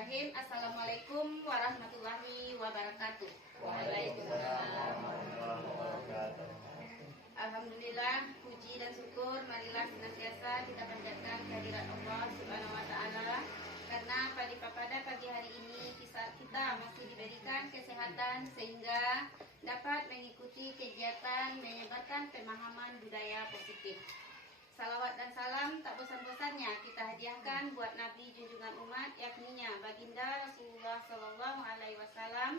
Bismillahirrahmanirrahim. Assalamualaikum warahmatullahi wabarakatuh. Waalaikumsalam warahmatullahi wabarakatuh. Alhamdulillah, puji dan syukur marilah senantiasa kita panjatkan kehadirat Allah Subhanahu wa taala, karena pada pagi hari ini kita masih diberikan kesehatan sehingga dapat mengikuti kegiatan menyebarkan pemahaman budaya positif. Salawat dan salam tak bosan-bosannya kita hadiahkan buat Nabi junjungan umat, yakninya baginda Rasulullah Sallallahu Alaihi Wasallam.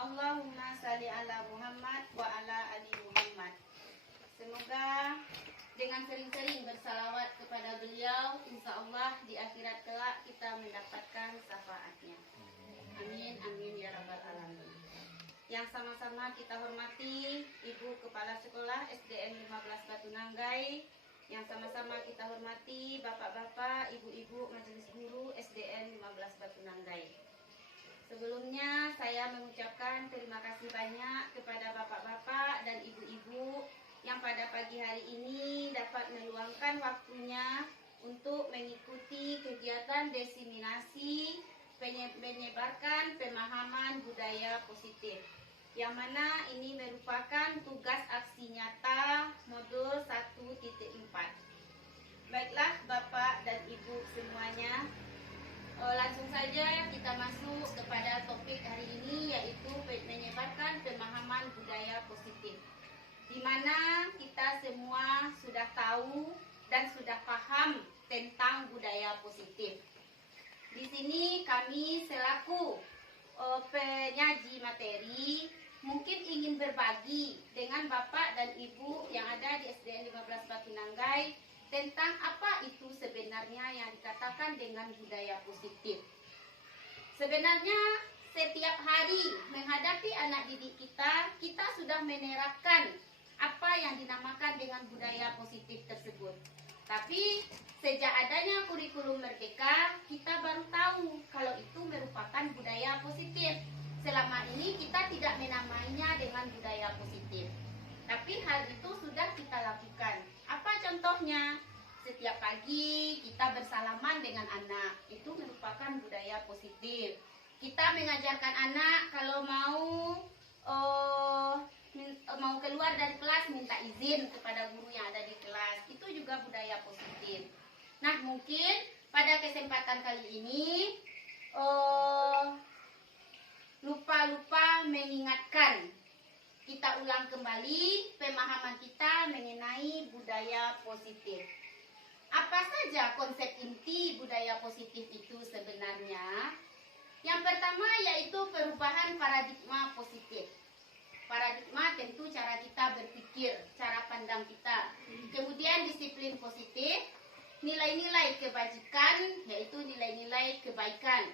Allahumma salli ala Muhammad wa ala ali Muhammad. Semoga dengan sering-sering bersalawat kepada beliau, insya Allah di akhirat kelak kita mendapatkan syafaatnya. Amin, amin ya rabbal alamin. Yang sama-sama kita hormati Ibu Kepala Sekolah SDN 15 Batu Nanggai, yang sama-sama kita hormati Bapak-bapak, Ibu-ibu Majelis Guru SDN 15 Batu Nanggai. Sebelumnya saya mengucapkan terima kasih banyak kepada Bapak-bapak dan Ibu-ibu yang pada pagi hari ini dapat meluangkan waktunya untuk mengikuti kegiatan diseminasi menyebarkan pemahaman budaya positif, yang mana ini merupakan tugas aksi nyata modul 1.4. Baiklah Bapak dan Ibu semuanya, langsung saja kita masuk kepada topik hari ini, yaitu menyebarkan pemahaman budaya positif, di mana kita semua sudah tahu dan sudah paham tentang budaya positif. Di sini kami selaku penyaji materi mungkin ingin berbagi dengan Bapak dan Ibu yang ada di SDN 15 Batu Nanggai tentang apa itu sebenarnya yang dikatakan dengan budaya positif. Sebenarnya setiap hari menghadapi anak didik kita sudah menerapkan apa yang dinamakan dengan budaya positif tersebut. Tapi sejak adanya kurikulum Merdeka, kita baru tahu kalau itu merupakan budaya positif. Selama ini kita tidak menamainya dengan budaya positif. Tapi hal itu sudah kita lakukan. Apa contohnya? Setiap pagi kita bersalaman dengan anak. Itu merupakan budaya positif. Kita mengajarkan anak kalau mau keluar dari kelas minta izin kepada guru yang ada di kelas. Itu juga budaya positif. Nah, mungkin pada kesempatan kali ini lupa mengingatkan, kita ulang kembali pemahaman kita mengenai budaya positif. Apa saja konsep inti budaya positif itu sebenarnya? Yang pertama yaitu perubahan paradigma positif. Paradigma tentu cara kita berpikir, cara pandang kita. Kemudian disiplin positif, nilai-nilai kebajikan, yaitu nilai-nilai kebaikan.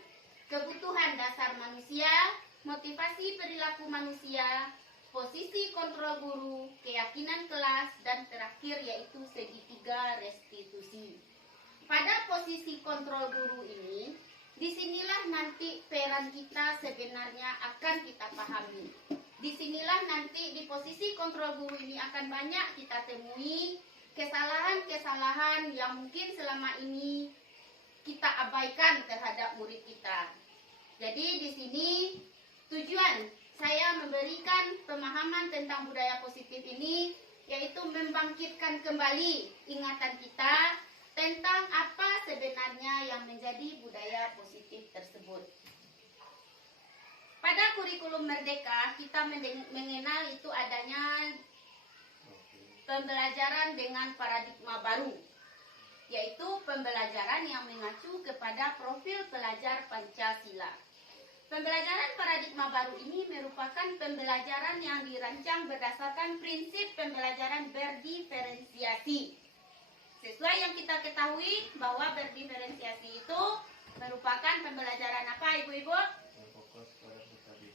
Kebutuhan dasar manusia, motivasi perilaku manusia, posisi kontrol guru, keyakinan kelas, dan terakhir yaitu segitiga restitusi. Pada posisi kontrol guru ini, disinilah nanti peran kita sebenarnya akan kita pahami. Disinilah nanti di posisi kontrol guru ini akan banyak kita temui kesalahan-kesalahan yang mungkin selama ini kita abaikan terhadap murid kita. Jadi di sini tujuan saya memberikan pemahaman tentang budaya positif ini yaitu membangkitkan kembali ingatan kita tentang apa sebenarnya yang menjadi budaya positif tersebut. Pada kurikulum Merdeka kita mengenal itu adanya pembelajaran dengan paradigma baru, yaitu pembelajaran yang mengacu kepada profil pelajar Pancasila. Pembelajaran paradigma baru ini merupakan pembelajaran yang dirancang berdasarkan prinsip pembelajaran berdiferensiasi. Sesuai yang kita ketahui bahwa berdiferensiasi itu merupakan pembelajaran apa, Ibu-ibu?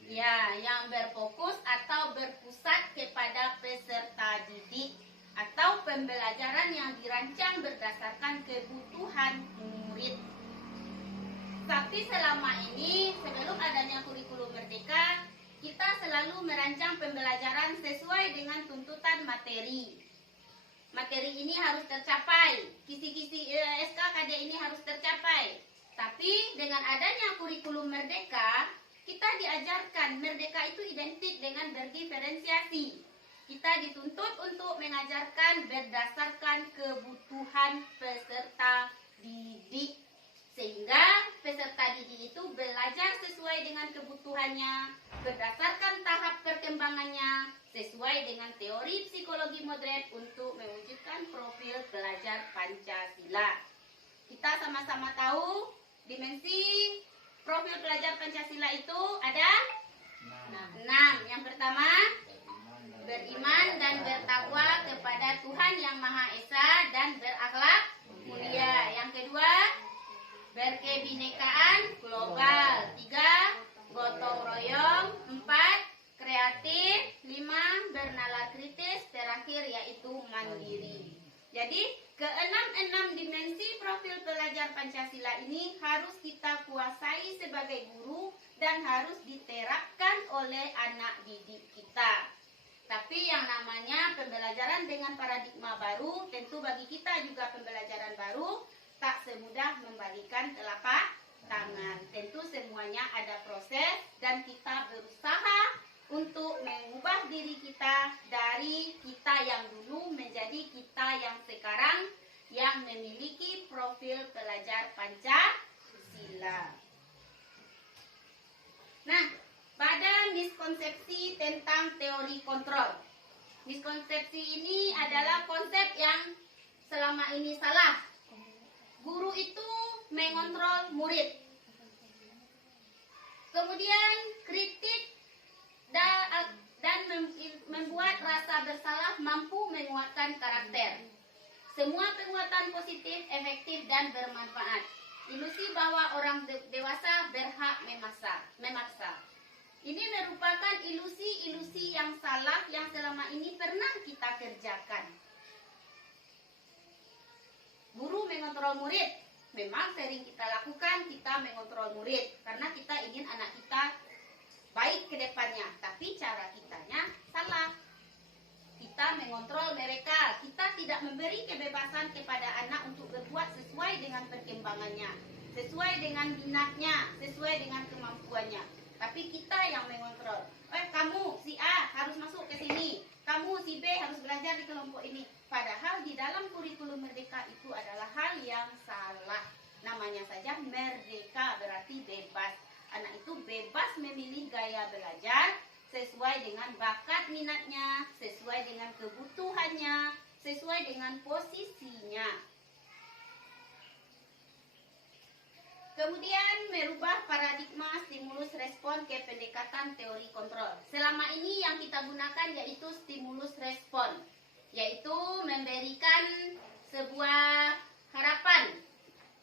Ya, yang berfokus atau berpusat kepada peserta didik, atau pembelajaran yang dirancang berdasarkan kebutuhan murid. Tapi selama ini, sebelum adanya kurikulum Merdeka, kita selalu merancang pembelajaran sesuai dengan tuntutan materi. Materi ini harus tercapai, kisi-kisi SKKD ini harus tercapai. Tapi dengan adanya kurikulum merdeka, kita diajarkan merdeka itu identik dengan berdiferensiasi. Kita dituntut untuk mengajarkan berdasarkan kebutuhan peserta didik. Sehingga peserta didik itu belajar sesuai dengan kebutuhannya, berdasarkan tahap perkembangannya, sesuai dengan teori psikologi modern untuk mewujudkan profil pelajar Pancasila. Kita sama-sama tahu dimensi profil pelajar Pancasila itu ada 6. Yang pertama, beriman dan bertakwa kepada Tuhan Yang Maha Esa dan berakhlak mulia. Yang kedua, berkebinekaan global. 3, gotong royong. 4, kreatif. 5, bernalar kritis. Terakhir yaitu mandiri. Jadi keenam dimensi profil pelajar Pancasila ini harus kita kuasai sebagai guru dan harus diterapkan oleh anak didik kita. Tapi yang namanya pembelajaran dengan paradigma baru, tentu bagi kita juga pembelajaran baru, tak semudah membalikan telapak tangan. Tentu semuanya ada proses dan kita berusaha untuk mengubah diri kita dari kita yang dulu menjadi kita yang sekarang yang memiliki profil pelajar Pancasila. Nah, pada miskonsepsi tentang teori kontrol. Miskonsepsi ini adalah konsep yang selama ini salah. Guru itu mengontrol murid. Kemudian kritik dan membuat rasa bersalah mampu menguatkan karakter. Semua penguatan positif, efektif, dan bermanfaat. Ilusi bahwa orang dewasa berhak memaksa. Ini merupakan ilusi-ilusi yang salah yang selama ini pernah kita kerjakan. Guru mengontrol murid. Memang sering kita lakukan, kita mengontrol murid. Karena kita ingin anak kita baik ke depannya. Tapi cara kitanya salah. Kita mengontrol mereka. Kita tidak memberi kebebasan kepada anak untuk berbuat sesuai dengan perkembangannya. Sesuai dengan minatnya. Sesuai dengan kemampuannya. Tapi kita yang mengontrol. Kamu si A harus masuk ke sini. Kamu si B harus belajar di kelompok ini. Padahal di dalam kurikulum merdeka itu adalah hal yang salah. Namanya saja merdeka, berarti bebas. Anak itu bebas memilih gaya belajar sesuai dengan bakat minatnya, sesuai dengan kebutuhannya, sesuai dengan posisinya. Kemudian merubah paradigma stimulus respon ke pendekatan teori kontrol. Selama ini yang kita gunakan yaitu stimulus respon, yaitu memberikan sebuah harapan,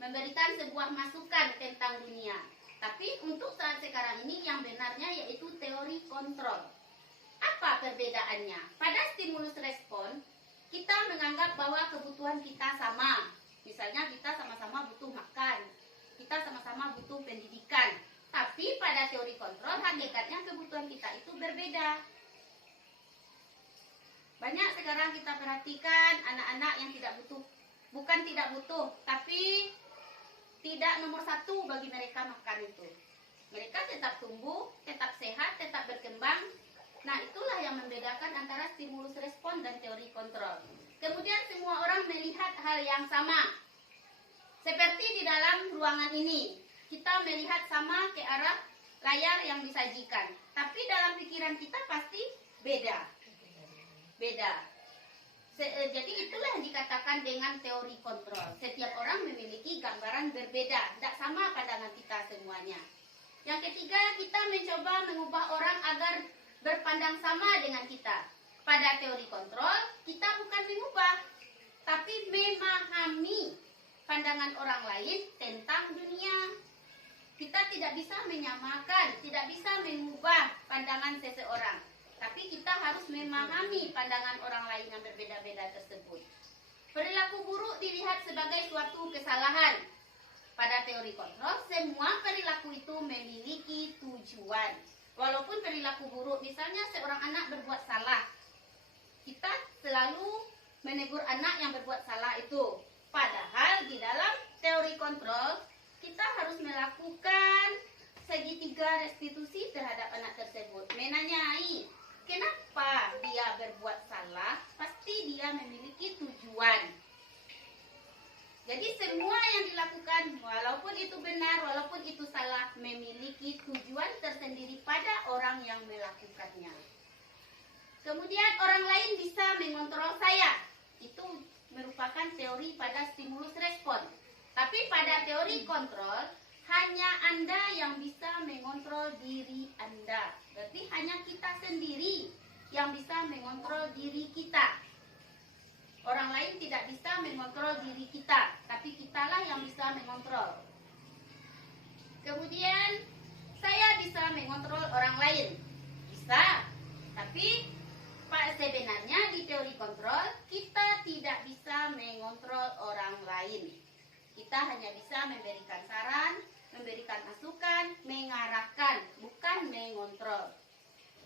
memberikan sebuah masukan tentang dunia. Tapi untuk saat sekarang ini yang benarnya yaitu teori kontrol. Apa perbedaannya? Pada stimulus respon, kita menganggap bahwa kebutuhan kita sama. Misalnya kita sama-sama butuh makan, kita sama-sama butuh pendidikan. Tapi pada teori kontrol, hakikatnya kebutuhan kita itu berbeda. Banyak sekarang kita perhatikan anak-anak yang bukan tidak butuh, tapi tidak nomor satu bagi mereka makan itu. Mereka tetap tumbuh, tetap sehat, tetap berkembang. Nah, itulah yang membedakan antara stimulus respon dan teori kontrol. Kemudian semua orang melihat hal yang sama. Seperti di dalam ruangan ini, kita melihat sama ke arah layar yang disajikan. Tapi dalam pikiran kita pasti beda. Jadi itulah yang dikatakan dengan teori kontrol. Setiap orang memiliki gambaran berbeda, tidak sama pandangan kita semuanya. Yang ketiga, kita mencoba mengubah orang agar berpandang sama dengan kita. Pada teori kontrol, kita bukan mengubah, tapi memahami pandangan orang lain tentang dunia. Kita tidak bisa menyamakan, tidak bisa mengubah pandangan seseorang. Tapi kita harus memahami pandangan orang lain yang berbeda-beda tersebut. Perilaku buruk dilihat sebagai suatu kesalahan. Pada teori kontrol, semua perilaku itu memiliki tujuan. Walaupun perilaku buruk, misalnya seorang anak berbuat salah, kita selalu menegur anak yang berbuat salah itu. Padahal di dalam teori kontrol, kita harus melakukan segitiga restitusi terhadap anak tersebut. Menanyai, kenapa dia berbuat salah? Pasti dia memiliki tujuan. Jadi semua yang dilakukan, walaupun itu benar, walaupun itu salah, memiliki tujuan tersendiri pada orang yang melakukannya. Kemudian orang lain bisa mengontrol saya. Itu merupakan teori pada stimulus respon. Tapi pada teori kontrol, hanya Anda yang bisa mengontrol diri Anda. Berarti hanya kita sendiri yang bisa mengontrol diri kita. Orang lain tidak bisa mengontrol diri kita, tapi kitalah yang bisa mengontrol. Kemudian, saya bisa mengontrol orang lain. Bisa, tapi sebenarnya di teori kontrol, kita tidak bisa mengontrol orang lain. Kita hanya bisa memberikan saran, memberikan masukan, mengarahkan, bukan mengontrol.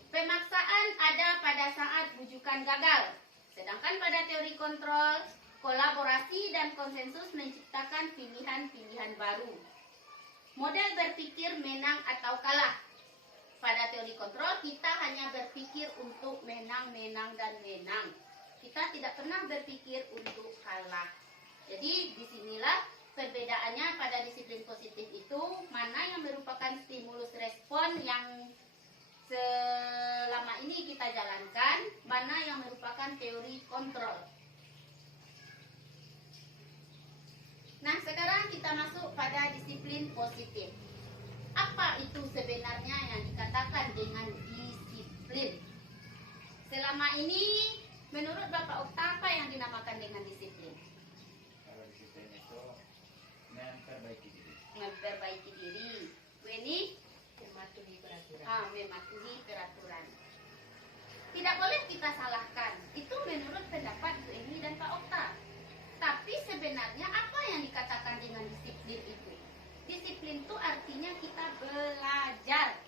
Pemaksaan ada pada saat bujukan gagal. Sedangkan pada teori kontrol, kolaborasi dan konsensus menciptakan pilihan-pilihan baru. Model berpikir menang atau kalah. Pada teori kontrol, kita hanya berpikir untuk menang, menang, dan menang. Kita tidak pernah berpikir untuk kalah. Jadi, disinilah perbedaannya pada disiplin positif itu, mana yang merupakan stimulus respon yang selama ini kita jalankan, mana yang merupakan teori kontrol. Nah, sekarang kita masuk pada disiplin positif. Apa itu sebenarnya yang dikatakan dengan disiplin? Selama ini, menurut Bapak Okta, apa yang dinamakan dengan disiplin? Kalau disiplin itu memperbaiki diri. Memperbaiki diri. Weni? Mematuhi peraturan. Mematuhi peraturan. Tidak boleh kita salahkan. Itu menurut pendapat Bu Eni dan Pak Okta. Tapi sebenarnya apa yang dikatakan dengan disiplin itu? Disiplin itu artinya kita belajar.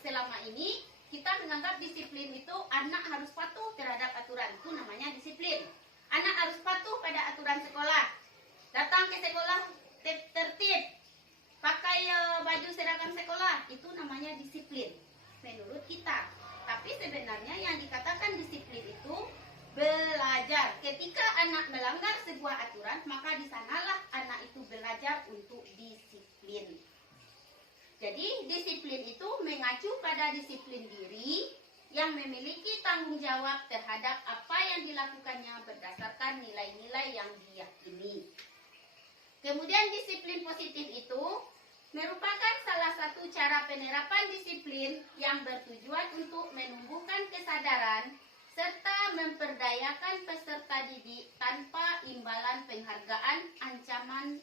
Selama ini kita menganggap disiplin itu anak harus patuh terhadap aturan. Itu namanya disiplin. Anak harus patuh pada aturan sekolah. Datang ke sekolah tertib. Pakai baju seragam sekolah. Itu namanya disiplin menurut kita. Tapi sebenarnya yang dikatakan disiplin itu belajar. Ketika anak melanggar sebuah aturan, maka di sanalah anak itu belajar untuk disiplin. Jadi disiplin itu mengacu pada disiplin diri yang memiliki tanggung jawab terhadap apa yang dilakukannya berdasarkan nilai-nilai yang diyakini. Kemudian disiplin positif itu merupakan salah satu cara penerapan disiplin yang bertujuan untuk menumbuhkan kesadaran serta memperdayakan peserta didik tanpa imbalan penghargaan, ancaman,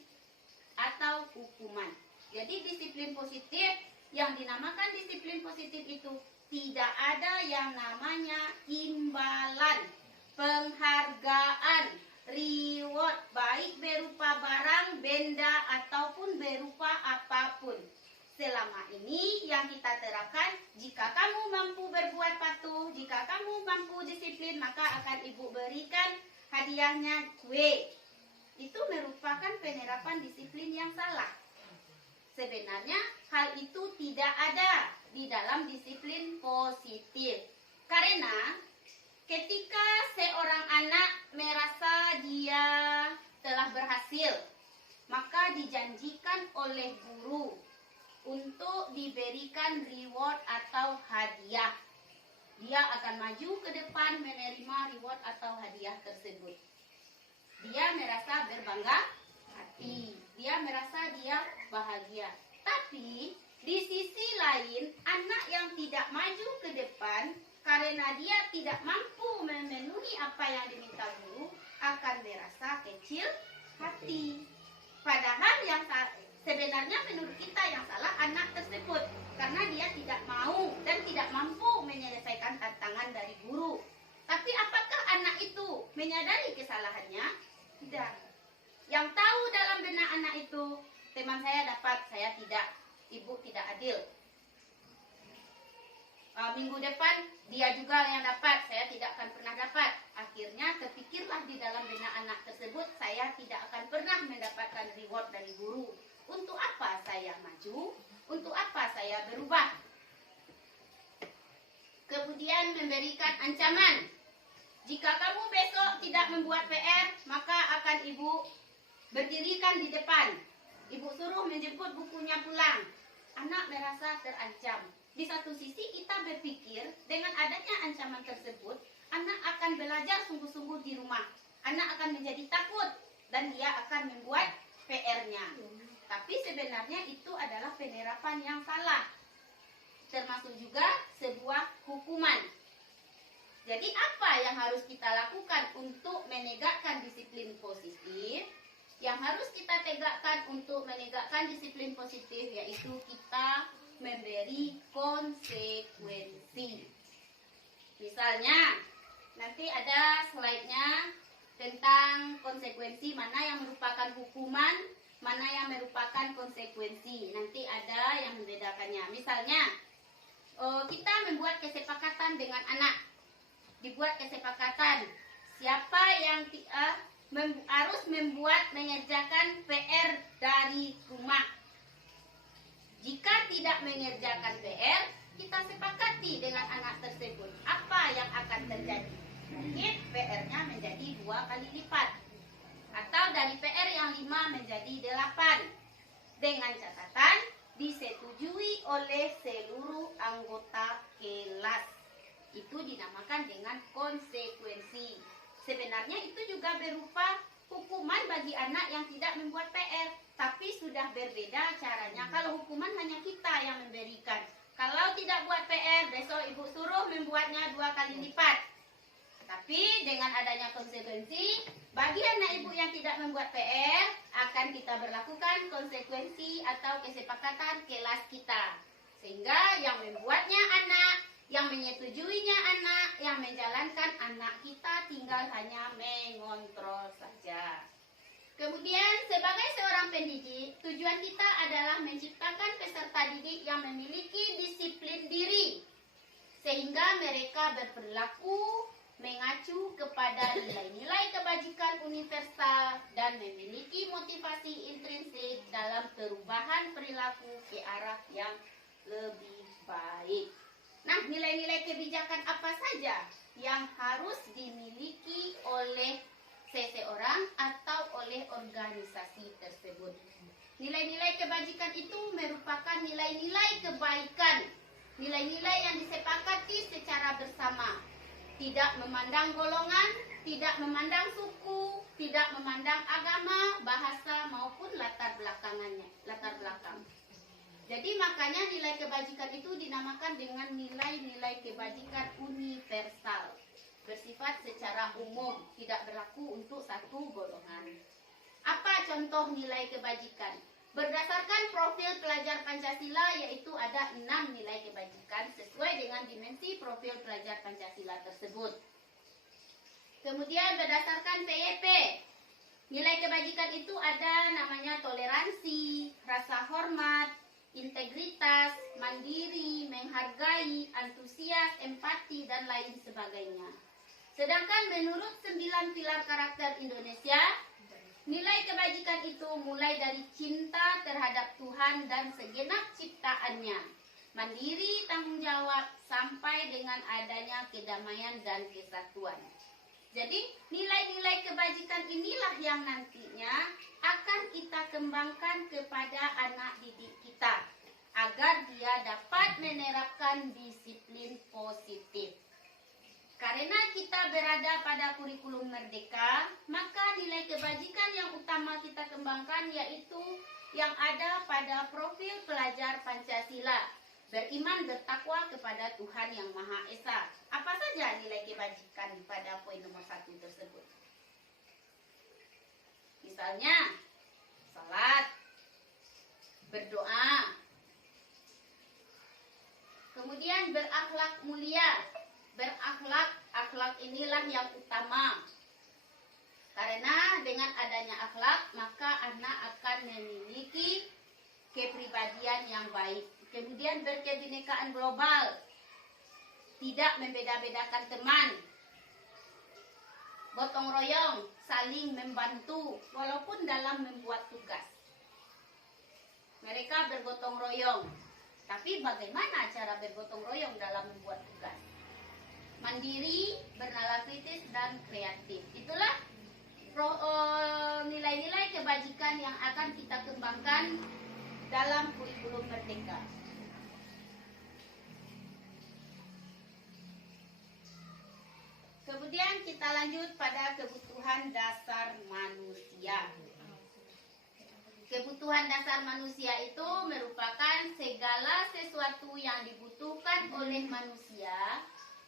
atau hukuman. Jadi disiplin positif yang dinamakan disiplin positif itu tidak ada yang namanya imbalan, penghargaan, reward, baik berupa barang, benda, ataupun berupa apapun. Selama ini yang kita terapkan, jika kamu mampu berbuat patuh, jika kamu mampu disiplin, maka akan ibu berikan hadiahnya kue. Itu merupakan penerapan disiplin yang salah. Sebenarnya hal itu tidak ada di dalam disiplin positif. Karena ketika seorang anak merasa dia telah berhasil, maka dijanjikan oleh guru untuk diberikan reward atau hadiah. Dia akan maju ke depan menerima reward atau hadiah tersebut. Dia merasa berbangga hati. Dia merasa dia bahagia. Tapi di sisi lain, anak yang tidak maju ke depan karena dia tidak mampu memenuhi apa yang diminta guru akan merasa kecil hati. Padahal yang sebenarnya menurut kita yang salah anak tersebut karena dia tidak mau dan tidak mampu menyelesaikan tantangan dari guru. Tapi apakah anak itu menyadari kesalahannya? Tidak. Yang tahu dalam benak anak itu, teman saya dapat, saya tidak, ibu tidak adil. Minggu depan dia juga yang dapat, saya tidak akan pernah dapat. Akhirnya terpikirlah di dalam benak anak tersebut, saya tidak akan pernah mendapatkan reward dari guru. Untuk apa saya maju? Untuk apa saya berubah? Kemudian memberikan ancaman. Jika kamu besok tidak membuat PR, maka akan ibu berdirikan di depan. Ibu suruh menjemput bukunya pulang. Anak merasa terancam. Di satu sisi kita berpikir dengan adanya ancaman tersebut, anak akan belajar sungguh-sungguh di rumah. Anak akan menjadi takut dan dia akan membuat PR-nya. Tapi sebenarnya itu adalah penerapan yang salah. Termasuk juga sebuah hukuman. Jadi apa yang harus kita lakukan untuk menegakkan disiplin positif? Yang harus kita tegakkan untuk menegakkan disiplin positif yaitu kita memberi konsekuensi. Misalnya, nanti ada slide-nya tentang konsekuensi, mana yang merupakan hukuman, mana yang merupakan konsekuensi. Nanti ada yang membedakannya. Misalnya, kita membuat kesepakatan dengan anak. Dibuat kesepakatan siapa yang harus mengerjakan PR dari rumah. Jika tidak mengerjakan PR, kita sepakati dengan anak tersebut apa yang akan terjadi. Mungkin PR-nya menjadi 2 kali lipat, atau dari PR yang 5 menjadi 8, dengan catatan disetujui oleh seluruh anggota kelas. Itu dinamakan dengan konsekuensi. Sebenarnya itu juga berupa hukuman bagi anak yang tidak membuat PR, tapi sudah berbeda caranya. Kalau hukuman hanya kita yang memberikan. Kalau tidak buat PR, besok ibu suruh membuatnya 2 kali lipat. Tapi dengan adanya konsekuensi, bagi anak ibu yang tidak membuat PR, akan kita berlakukan konsekuensi atau kesepakatan kelas kita. Sehingga yang membuatnya anak, yang menyetujuinya anak, yang menjalankan anak, kita tinggal hanya mengontrol saja. Kemudian sebagai seorang pendidik, tujuan kita adalah menciptakan peserta didik yang memiliki disiplin diri. Sehingga mereka berperilaku mengacu kepada nilai-nilai kebajikan universal dan memiliki motivasi intrinsik dalam perubahan perilaku ke arah yang lebih baik. Nah, nilai-nilai kebijakan apa saja yang harus dimiliki oleh seseorang atau oleh organisasi tersebut? Nilai-nilai kebajikan itu merupakan nilai-nilai kebaikan, nilai-nilai yang disepakati secara bersama, tidak memandang golongan, tidak memandang suku, tidak memandang agama, bahasa maupun latar belakang. Jadi makanya nilai kebajikan itu dinamakan dengan nilai-nilai kebajikan universal, bersifat secara umum, tidak berlaku untuk satu golongan. Apa contoh nilai kebajikan? Berdasarkan profil pelajar Pancasila, yaitu ada 6 nilai kebajikan sesuai dengan dimensi profil pelajar Pancasila tersebut. Kemudian berdasarkan PYP, nilai kebajikan itu ada namanya toleransi, rasa hormat, integritas, mandiri, menghargai, antusias, empati, dan lain sebagainya. Sedangkan menurut 9 pilar karakter Indonesia, nilai kebajikan itu mulai dari cinta terhadap Tuhan dan segenap ciptaannya, mandiri, tanggung jawab, sampai dengan adanya kedamaian dan kesatuan. Jadi nilai-nilai kebajikan inilah yang nantinya akan kita kembangkan kepada anak didik kita agar dia dapat menerapkan disiplin positif. Karena kita berada pada kurikulum merdeka, maka nilai kebajikan yang utama kita kembangkan yaitu yang ada pada profil pelajar Pancasila. Beriman bertakwa kepada Tuhan Yang Maha Esa. Apa saja nilai kebajikan pada poin nomor 1 tersebut? Misalnya, salat, berdoa, kemudian berakhlak mulia. Akhlak inilah yang utama. Karena dengan adanya akhlak, maka anak akan memiliki kepribadian yang baik. Kemudian berkebinekaan global, tidak membeda-bedakan teman, gotong royong, saling membantu walaupun dalam membuat tugas. mereka bergotong royong. Tapi bagaimana cara bergotong royong dalam membuat tugas? Mandiri, bernalar kritis, dan kreatif. Itulah nilai-nilai kebajikan yang akan kita kembangkan dalam kurikulum Merdeka. Kemudian kita lanjut pada kebutuhan dasar manusia. Kebutuhan dasar manusia itu merupakan segala sesuatu yang dibutuhkan oleh manusia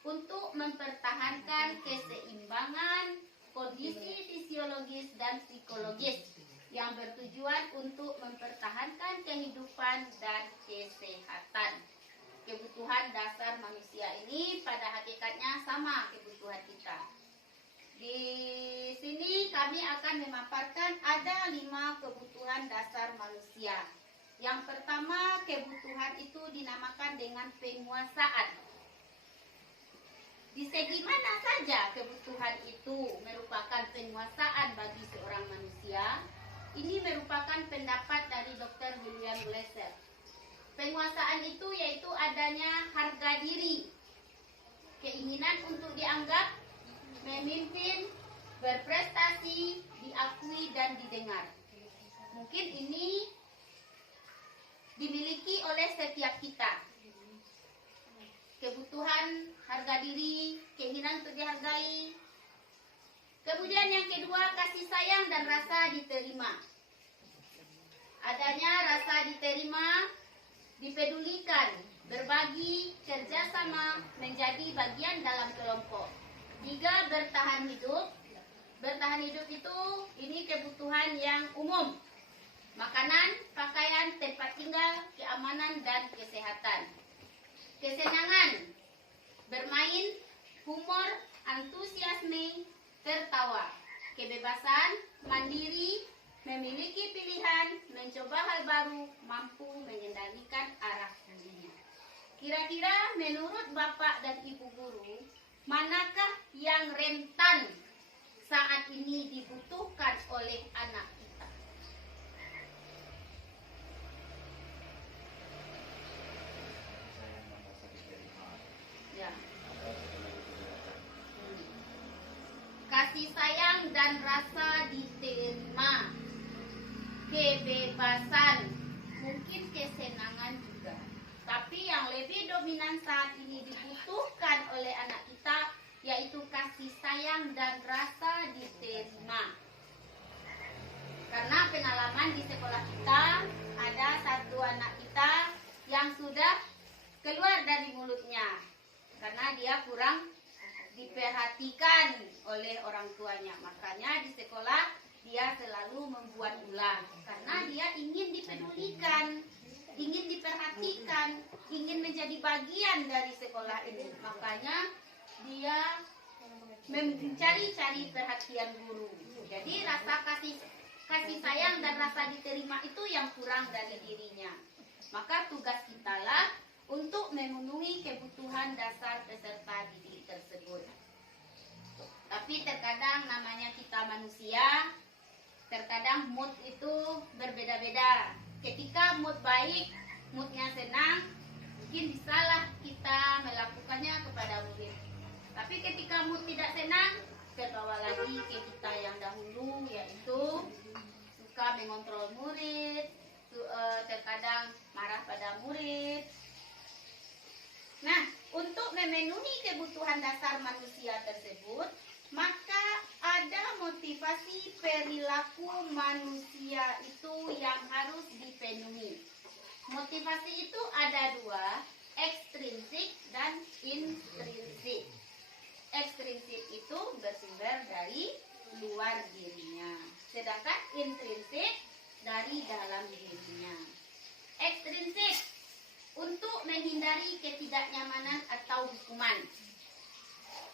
untuk mempertahankan keseimbangan kondisi fisiologis dan psikologis yang bertujuan untuk mempertahankan kehidupan dan kesehatan. Kebutuhan dasar manusia ini pada hakikatnya sama kebutuhan kita. Di sini kami akan memaparkan ada 5 kebutuhan dasar manusia. Yang pertama, kebutuhan itu dinamakan dengan penguasaan. Di segi mana saja kebutuhan itu merupakan penguasaan bagi seorang manusia? Ini merupakan pendapat dari Dr. William Glasser. Penguasaan itu yaitu adanya harga diri, keinginan untuk dianggap, memimpin, berprestasi, diakui dan didengar. Mungkin ini dimiliki oleh setiap kita. Kebutuhan harga diri, keinginan untuk dihargai. Kemudian yang kedua, kasih sayang dan rasa diterima. Adanya rasa diterima, dipedulikan, berbagi, kerjasama, menjadi bagian dalam kelompok. 3, bertahan hidup. Bertahan hidup itu ini kebutuhan yang umum. Makanan, pakaian, tempat tinggal, keamanan, dan kesehatan. Kesenangan, bermain, humor, antusiasme, tertawa. Kebebasan, mandiri, memiliki pilihan, mencoba hal baru, mampu mengendalikan arah dirinya. Kira-kira menurut Bapak dan Ibu guru, manakah yang rentan saat ini dibutuhkan oleh anak kita? Ya. Kasih sayang dan rasa diterima. Kebebasan, mungkin kesenangan juga. Tapi yang lebih dominan saat ini dibutuhkan oleh anak kita yaitu kasih sayang dan rasa diterima. Karena pengalaman di sekolah kita, ada satu anak kita yang sudah keluar dari mulutnya karena dia kurang diperhatikan oleh orang tuanya. Makanya di sekolah dia selalu membuat ulah karena dia ingin dipedulikan, ingin diperhatikan, ingin menjadi bagian dari sekolah ini. Makanya dia mencari-cari perhatian guru. Jadi rasa kasih sayang dan rasa diterima itu yang kurang dari dirinya. Maka tugas kita lah untuk memenuhi kebutuhan dasar peserta didik tersebut. Tapi terkadang namanya kita manusia, terkadang mood itu berbeda-beda. Ketika mood baik, moodnya senang, mungkin bisalah kita melakukannya kepada murid. Tapi ketika mood tidak senang, terbawa lagi ke kita yang dahulu, yaitu suka mengontrol murid, terkadang marah pada murid. Nah, untuk memenuhi kebutuhan dasar manusia tersebut, maka ada motivasi perilaku manusia itu yang harus dipenuhi. Motivasi itu ada 2, ekstrinsik dan intrinsik. Ekstrinsik itu bersumber dari luar dirinya, sedangkan intrinsik dari dalam dirinya. Ekstrinsik untuk menghindari ketidaknyamanan atau hukuman.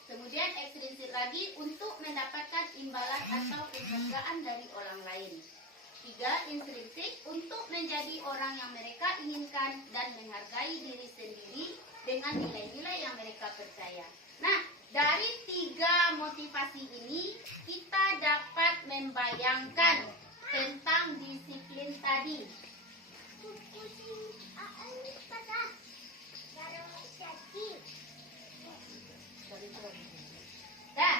Kemudian ekstrinsik lagi untuk mendapatkan imbalan atau penghargaan dari orang lain. 3, intrinsik untuk menjadi orang yang mereka inginkan dan menghargai diri sendiri dengan nilai-nilai yang mereka percaya. Nah, dari 3 motivasi ini kita dapat membayangkan tentang disiplin tadi. Dan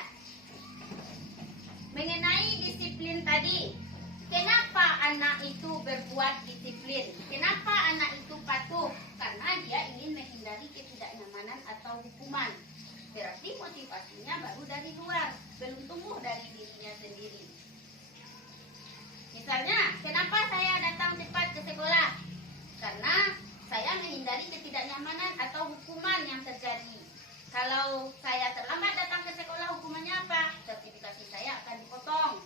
mengenai disiplin tadi, kenapa anak itu berbuat disiplin? Kenapa anak itu patuh? Karena dia ingin menghindari ketidaknyamanan atau hukuman. Berarti motivasinya baru dari luar, belum tumbuh dari dirinya sendiri. Misalnya, kenapa saya datang cepat ke sekolah? Karena saya menghindari ketidaknyamanan atau hukuman yang terjadi. Kalau saya terlambat datang ke sekolah, hukumannya apa? Sertifikasi saya akan dipotong,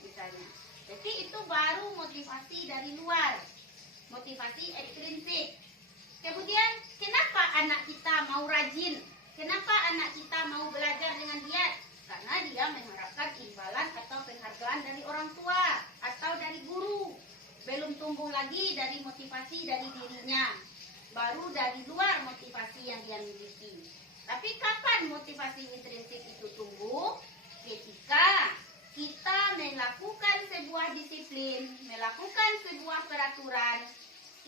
misalnya. Jadi itu baru motivasi dari luar, motivasi ekstrinsik. Kemudian, kenapa anak kita mau rajin? Kenapa anak kita mau belajar dengan giat? Karena dia mengharapkan imbalan atau penghargaan dari orang tua atau dari guru. Belum tumbuh lagi dari motivasi dari dirinya. Baru dari luar motivasi yang dia miliki. Tapi kapan motivasi intrinsik itu tumbuh? Ketika kita melakukan sebuah disiplin, melakukan sebuah peraturan,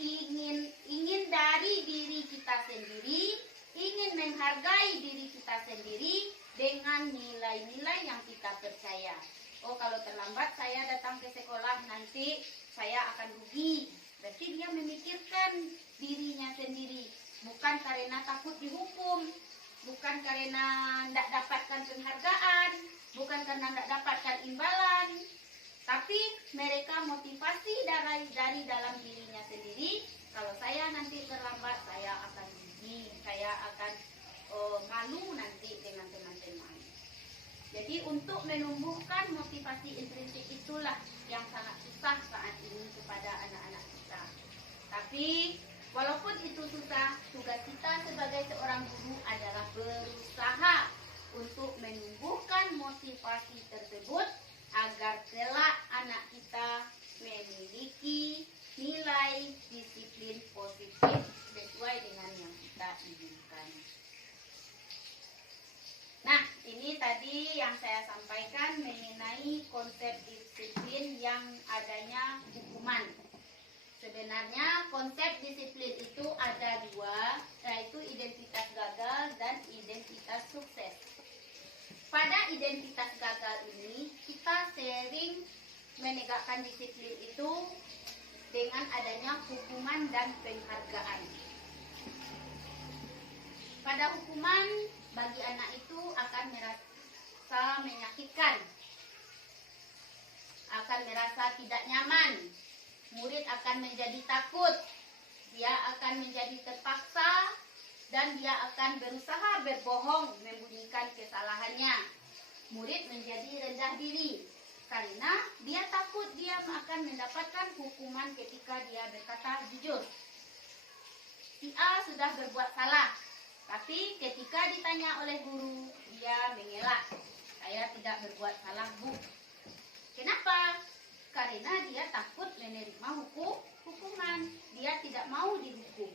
ingin dari diri kita sendiri, ingin menghargai diri kita sendiri dengan nilai-nilai yang kita percaya. Oh, kalau terlambat saya datang ke sekolah, nanti saya akan rugi. Berarti dia memikirkan dirinya sendiri, bukan karena takut dihukum, bukan karena tidak dapatkan penghargaan, bukan karena tidak dapatkan imbalan, tapi mereka motivasi dari dalam dirinya sendiri. Kalau saya nanti terlambat, saya akan rugi, saya akan malu nanti dengan teman-teman. Jadi untuk menumbuhkan motivasi intrinsik itulah yang sangat susah saat ini kepada anak-anak kita. Tapi walaupun itu susah, tugas kita sebagai seorang guru adalah berusaha untuk menumbuhkan motivasi tersebut agar kelak anak kita memiliki nilai disiplin positif sesuai dengan yang kita inginkan. Nah, ini tadi yang saya sampaikan mengenai konsep disiplin yang adanya hukuman. Sebenarnya konsep disiplin itu ada dua, yaitu identitas gagal dan identitas sukses. Pada identitas gagal ini, kita sering menegakkan disiplin itu dengan adanya hukuman dan penghargaan. Pada hukuman, bagi anak itu akan merasa menyakitkan, akan merasa tidak nyaman. Murid akan menjadi takut, dia akan menjadi terpaksa, dan dia akan berusaha berbohong membunyikan kesalahannya. Murid menjadi rendah diri karena dia takut dia akan mendapatkan hukuman ketika dia berkata jujur. Si A sudah berbuat salah, tapi ketika ditanya oleh guru, dia mengelak. Saya tidak berbuat salah, Bu. Kenapa? Karena dia takut menerima hukuman. Dia tidak mau dihukum.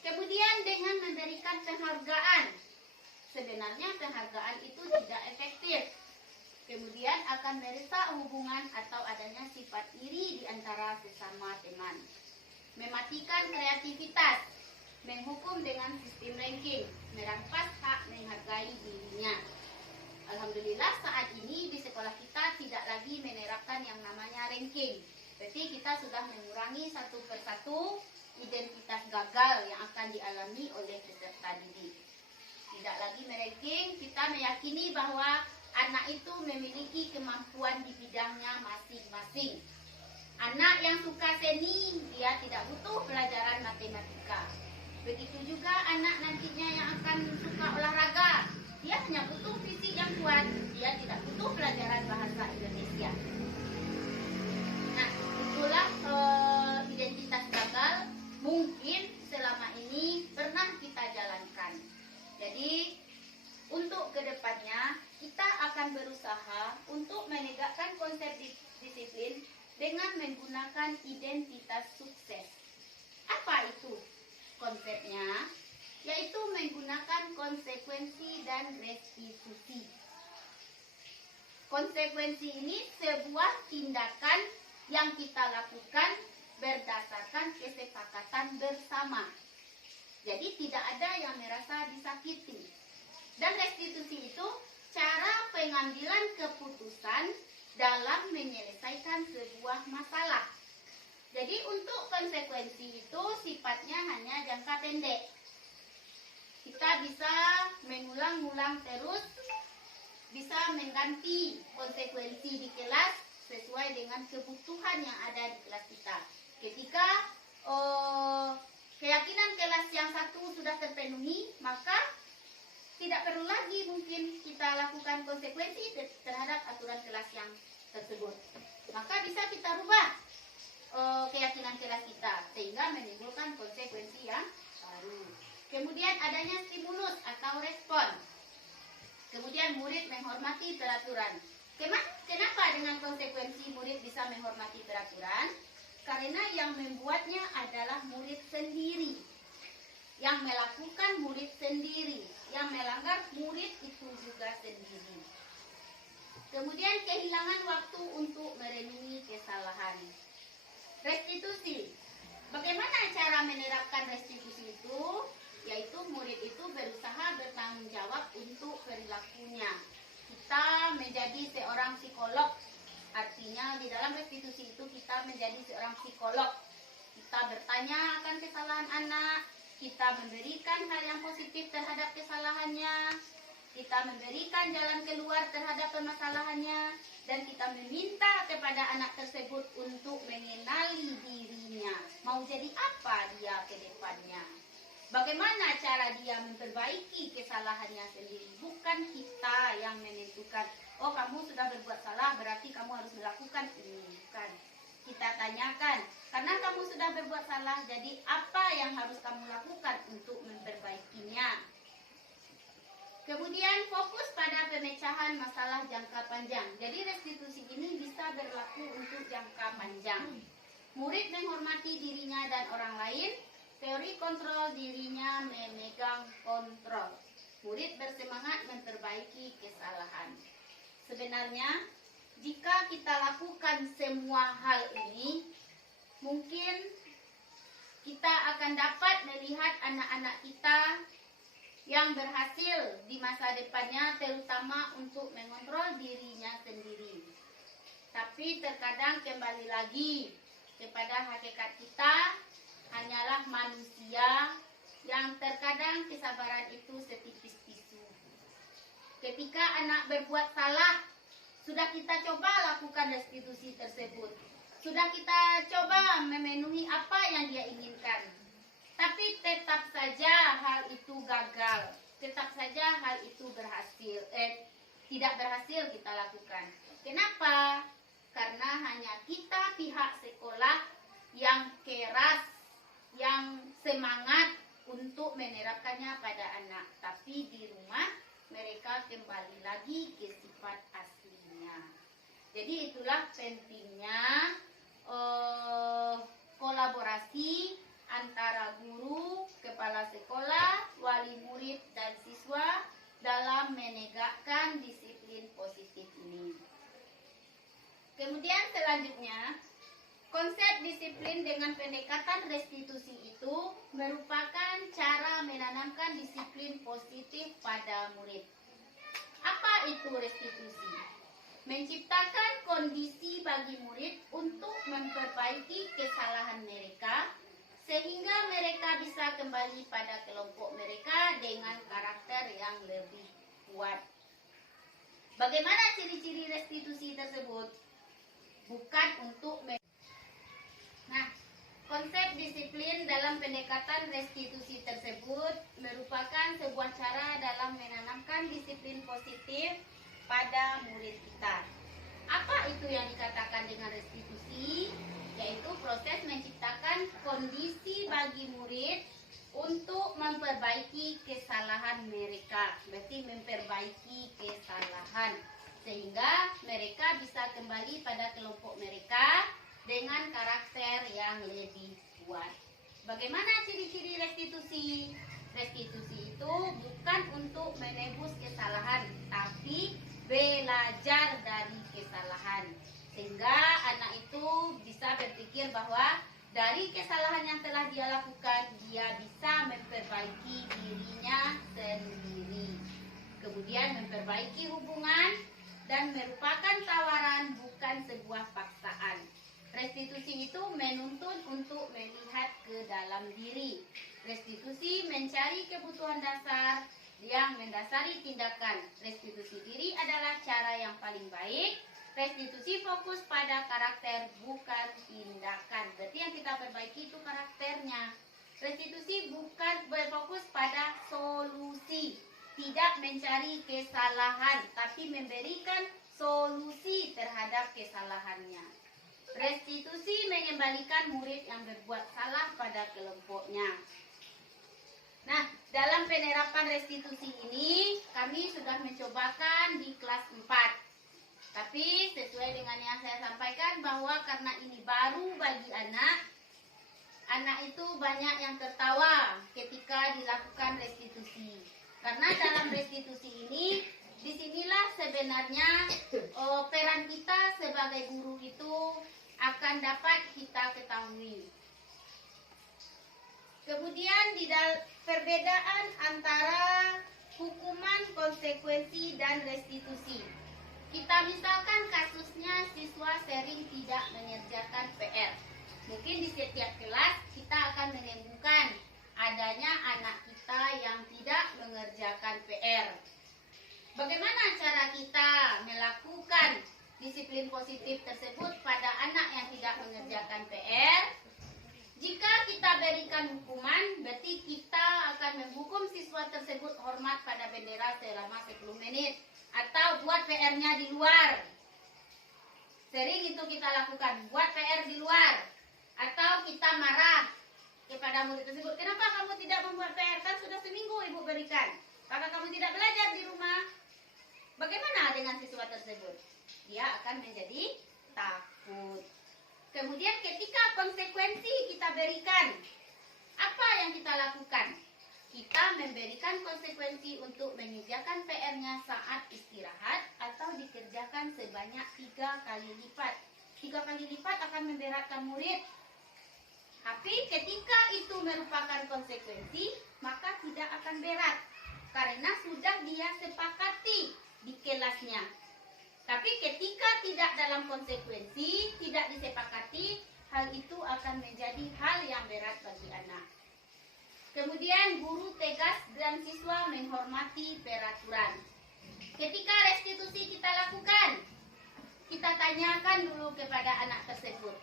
Kemudian dengan memberikan penghargaan. Sebenarnya penghargaan itu tidak efektif. Kemudian akan merusak hubungan atau adanya sifat iri di antara sesama teman. Mematikan kreativitas. Menghukum dengan sistem ranking, merampas hak menghargai dirinya. Alhamdulillah saat ini di sekolah kita tidak lagi menerapkan yang namanya ranking. Berarti kita sudah mengurangi satu persatu identitas gagal yang akan dialami oleh peserta didik. Tidak lagi meranking, kita meyakini bahwa anak itu memiliki kemampuan di bidangnya masing-masing. Anak yang suka seni, dia tidak butuh pelajaran matematika. Begitu juga anak nantinya yang akan suka olahraga, dia hanya butuh fisik yang kuat, dia tidak butuh pelajaran bahasa Indonesia. Nah, itulah identitas gagal mungkin selama ini pernah kita jalankan. Jadi, untuk kedepannya kita akan berusaha untuk menegakkan konsep disiplin dengan menggunakan identitas sukses. Apa itu? Konsepnya yaitu menggunakan konsekuensi dan restitusi. Konsekuensi ini sebuah tindakan yang kita lakukan berdasarkan kesepakatan bersama. Jadi tidak ada yang merasa disakiti. Dan restitusi itu cara pengambilan keputusan dalam menyelesaikan sebuah masalah. Jadi untuk konsekuensi itu sifatnya hanya jangka pendek. Kita bisa mengulang-ulang terus, bisa mengganti konsekuensi di kelas sesuai dengan kebutuhan yang ada di kelas kita. Ketika keyakinan kelas yang satu sudah terpenuhi, maka tidak perlu lagi mungkin kita lakukan konsekuensi terhadap aturan kelas yang tersebut. Maka bisa kita rubah keyakinan kelas kita sehingga menimbulkan konsekuensi yang baru. Kemudian adanya stimulus atau respon. Kemudian murid menghormati peraturan. Kenapa dengan konsekuensi murid bisa menghormati peraturan? Karena yang membuatnya adalah murid sendiri. Yang melakukan murid sendiri. Yang melanggar murid itu juga sendiri. Kemudian kehilangan waktu untuk merenungi kesalahan. Restitusi. Bagaimana cara menerapkan restitusi itu? Yaitu murid itu berusaha bertanggung jawab untuk perilakunya. Kita menjadi seorang psikolog. Artinya di dalam restitusi itu kita menjadi seorang psikolog. Kita bertanya akan kesalahan anak. Kita memberikan hal yang positif terhadap kesalahannya. Kita memberikan jalan keluar terhadap permasalahannya. Dan kita meminta kepada anak tersebut untuk mengenali dirinya. Mau jadi apa dia ke depannya. Bagaimana cara dia memperbaiki kesalahannya sendiri. Bukan kita yang menentukan, oh kamu sudah berbuat salah berarti kamu harus melakukan ini. Bukan. Kita tanyakan, karena kamu sudah berbuat salah, jadi apa yang harus kamu lakukan untuk memperbaikinya. Kemudian fokus pada pemecahan masalah jangka panjang. Jadi restitusi ini bisa berlaku untuk jangka panjang. Murid menghormati dirinya dan orang lain. Teori kontrol, dirinya memegang kontrol. Murid bersemangat memperbaiki kesalahan. Sebenarnya jika kita lakukan semua hal ini, mungkin kita akan dapat melihat anak-anak kita yang berhasil di masa depannya, terutama untuk mengontrol dirinya sendiri. Tapi terkadang kembali lagi kepada hakikat kita, hanyalah manusia yang terkadang kesabaran itu setipis tisu. Ketika anak berbuat salah, sudah kita coba lakukan restitusi tersebut. Sudah kita coba memenuhi apa yang dia inginkan. Tapi tetap saja hal itu gagal. Tetap saja hal itu tidak berhasil kita lakukan. Kenapa? Karena hanya kita pihak sekolah yang keras, yang semangat untuk menerapkannya pada anak. Tapi di rumah mereka kembali lagi ke sifat aslinya. Jadi itulah pentingnya kolaborasi antara guru, kepala sekolah, wali murid, dan siswa dalam menegakkan disiplin positif ini. Kemudian selanjutnya, konsep disiplin dengan pendekatan restitusi itu merupakan cara menanamkan disiplin positif pada murid. Apa itu restitusi? Menciptakan kondisi bagi murid untuk memperbaiki kesalahan mereka, sehingga mereka bisa kembali pada kelompok mereka dengan karakter yang lebih kuat. Bagaimana ciri-ciri restitusi tersebut? Bukan untuk konsep disiplin dalam pendekatan restitusi tersebut merupakan sebuah cara dalam menanamkan disiplin positif pada murid kita. Apa itu yang dikatakan dengan restitusi? Yaitu proses menciptakan kondisi bagi murid untuk memperbaiki kesalahan mereka. Berarti memperbaiki kesalahan sehingga mereka bisa kembali pada kelompok mereka dengan karakter yang lebih kuat. Bagaimana ciri-ciri restitusi? Restitusi itu bukan untuk menebus kesalahan, tapi belajar dari kesalahan. Sehingga anak itu bisa berpikir bahwa Dari kesalahan yang telah dia lakukan, dia bisa memperbaiki dirinya sendiri. Kemudian memperbaiki hubungan dan merupakan tawaran, bukan sebuah paksaan. Restitusi itu menuntun untuk melihat ke dalam diri. Restitusi mencari kebutuhan dasar yang mendasari tindakan. Restitusi diri adalah cara yang paling baik. Restitusi fokus pada karakter, bukan tindakan. Berarti yang kita perbaiki itu karakternya. Restitusi bukan berfokus pada solusi. Tidak mencari kesalahan, tapi memberikan solusi terhadap kesalahannya. Restitusi mengembalikan murid yang berbuat salah pada kelompoknya. Nah, dalam penerapan restitusi ini, kami sudah mencobakan di kelas 4. Tapi sesuai dengan yang saya sampaikan bahwa karena ini baru bagi anak itu banyak yang tertawa ketika dilakukan restitusi. Karena dalam restitusi ini, disinilah sebenarnya peran kita sebagai guru itu akan dapat kita ketahui. Kemudian di dalam perbedaan antara hukuman, konsekuensi, dan restitusi. Kita misalkan kasusnya siswa sering tidak mengerjakan PR. Mungkin di setiap kelas kita akan menemukan adanya anak kita yang tidak mengerjakan PR. Bagaimana cara kita melakukan disiplin positif tersebut pada anak yang tidak mengerjakan PR? Jika kita berikan hukuman, berarti kita akan menghukum siswa tersebut hormat pada bendera selama 10 menit. Atau buat PR-nya di luar. Sering itu kita lakukan, buat PR di luar. Atau kita marah kepada murid tersebut. Kenapa kamu tidak membuat PR? Kan sudah seminggu ibu berikan. Apakah kamu tidak belajar di rumah? Bagaimana dengan siswa tersebut? Dia akan menjadi takut. Kemudian ketika konsekuensi kita berikan, apa yang kita lakukan? Kita memberikan konsekuensi untuk mengerjakan PR-nya saat istirahat atau dikerjakan sebanyak 3 kali lipat. 3 kali lipat akan memberatkan murid. Tapi ketika itu merupakan konsekuensi, maka tidak akan berat. Karena sudah dia sepakati di kelasnya. Tapi ketika tidak dalam konsekuensi, tidak disepakati, hal itu akan menjadi hal yang berat bagi anak. Kemudian guru tegas dan siswa menghormati peraturan. Ketika restitusi kita lakukan, kita tanyakan dulu kepada anak tersebut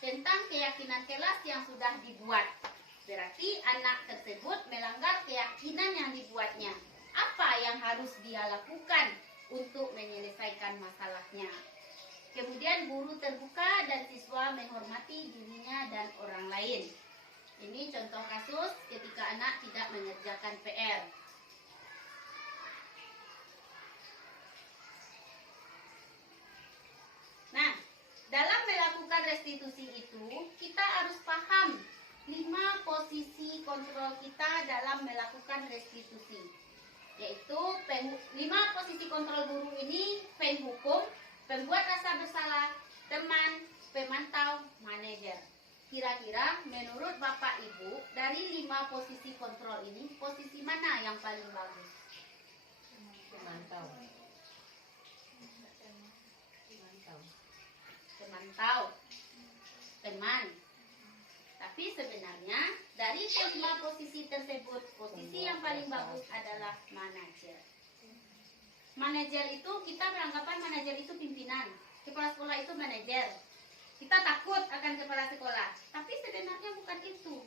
tentang keyakinan kelas yang sudah dibuat. Berarti anak tersebut melanggar keyakinan yang dibuatnya. Apa yang harus dia lakukan untuk menyelesaikan masalahnya? Kemudian guru terbuka dan siswa menghormati dirinya dan orang lain. Ini contoh kasus ketika anak tidak mengerjakan PR. Nah, dalam melakukan restitusi itu, kita harus paham 5 posisi kontrol kita dalam melakukan restitusi. Yaitu 5 posisi kontrol guru ini: penghukum, pembuat rasa bersalah, teman, pemantau, manajer. Kira-kira menurut Bapak Ibu, dari 5 posisi kontrol ini, posisi mana yang paling bagus? Pemantau. Pemantau. Teman. Tapi sebenarnya dari 5 posisi tersebut, posisi yang paling bagus adalah manajer. Manajer itu, kita beranggapan manajer itu pimpinan. Kepala sekolah itu manajer. Kita takut akan kepala sekolah, tapi sebenarnya bukan itu.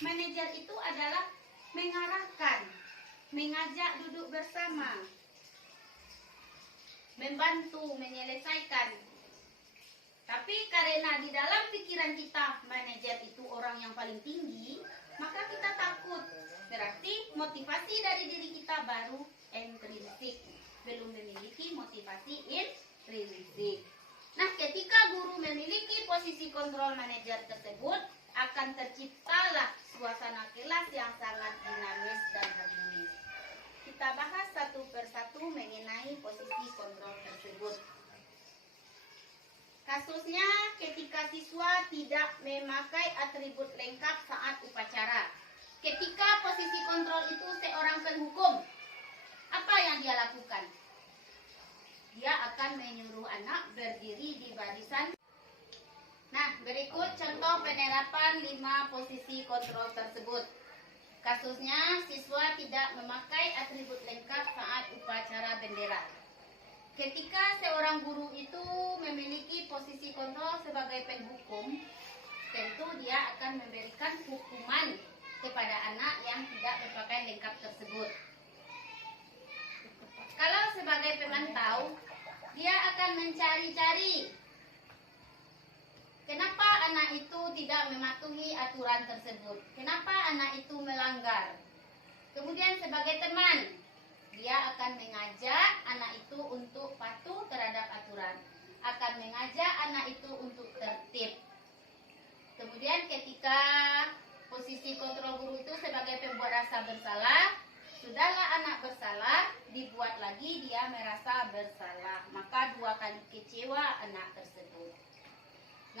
Manajer itu adalah mengarahkan, mengajak duduk bersama, membantu, menyelesaikan. Tapi karena di dalam pikiran kita manajer itu orang yang paling tinggi, maka kita takut. Berarti motivasi dari diri kita baru intrinsik, belum memiliki motivasi intrinsik. Nah, ketika guru memiliki posisi kontrol manajer tersebut, akan terciptalah suasana kelas yang sangat dinamis dan harmonis. Kita bahas satu persatu mengenai posisi kontrol tersebut. Kasusnya ketika siswa tidak memakai atribut lengkap saat upacara. Ketika posisi kontrol itu seorang penghukum, apa yang dia lakukan? Dia akan menyuruh anak berdiri di barisan. Nah, berikut contoh penerapan 5 posisi kontrol tersebut. Kasusnya siswa tidak memakai atribut lengkap saat upacara bendera. Ketika seorang guru itu memiliki posisi kontrol sebagai penghukum, tentu dia akan memberikan hukuman kepada anak yang tidak berpakaian lengkap tersebut. Kalau sebagai pemantau, dia akan mencari-cari kenapa anak itu tidak mematuhi aturan tersebut, kenapa anak itu melanggar. Kemudian sebagai teman, dia akan mengajak anak itu untuk patuh terhadap aturan, akan mengajak anak itu untuk tertib. Kemudian ketika posisi kontrol guru itu sebagai pembuat rasa bersalah, sudahlah anak bersalah, dibuat lagi dia merasa bersalah, maka 2 kali kecewa anak tersebut.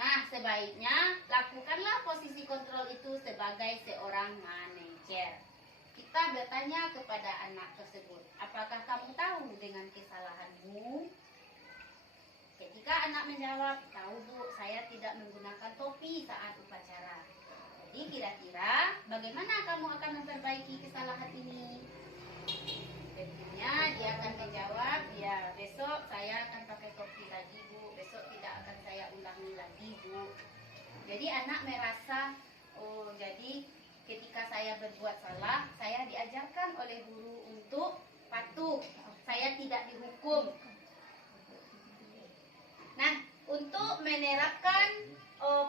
Nah, sebaiknya lakukanlah posisi kontrol itu sebagai seorang manajer. Kita bertanya kepada anak tersebut, apakah kamu tahu dengan kesalahanmu? Ketika anak menjawab, tahu Bu, saya tidak menggunakan topi saat upacara. Jadi kira-kira bagaimana kamu akan memperbaiki kesalahan ini? Tentunya dia akan menjawab, ya besok saya akan pakai topi lagi Bu, besok tidak akan saya ulangi lagi Bu. Jadi anak merasa, oh jadi ketika saya berbuat salah, saya diajarkan oleh guru untuk patuh, saya tidak dihukum. Nah, untuk menerapkan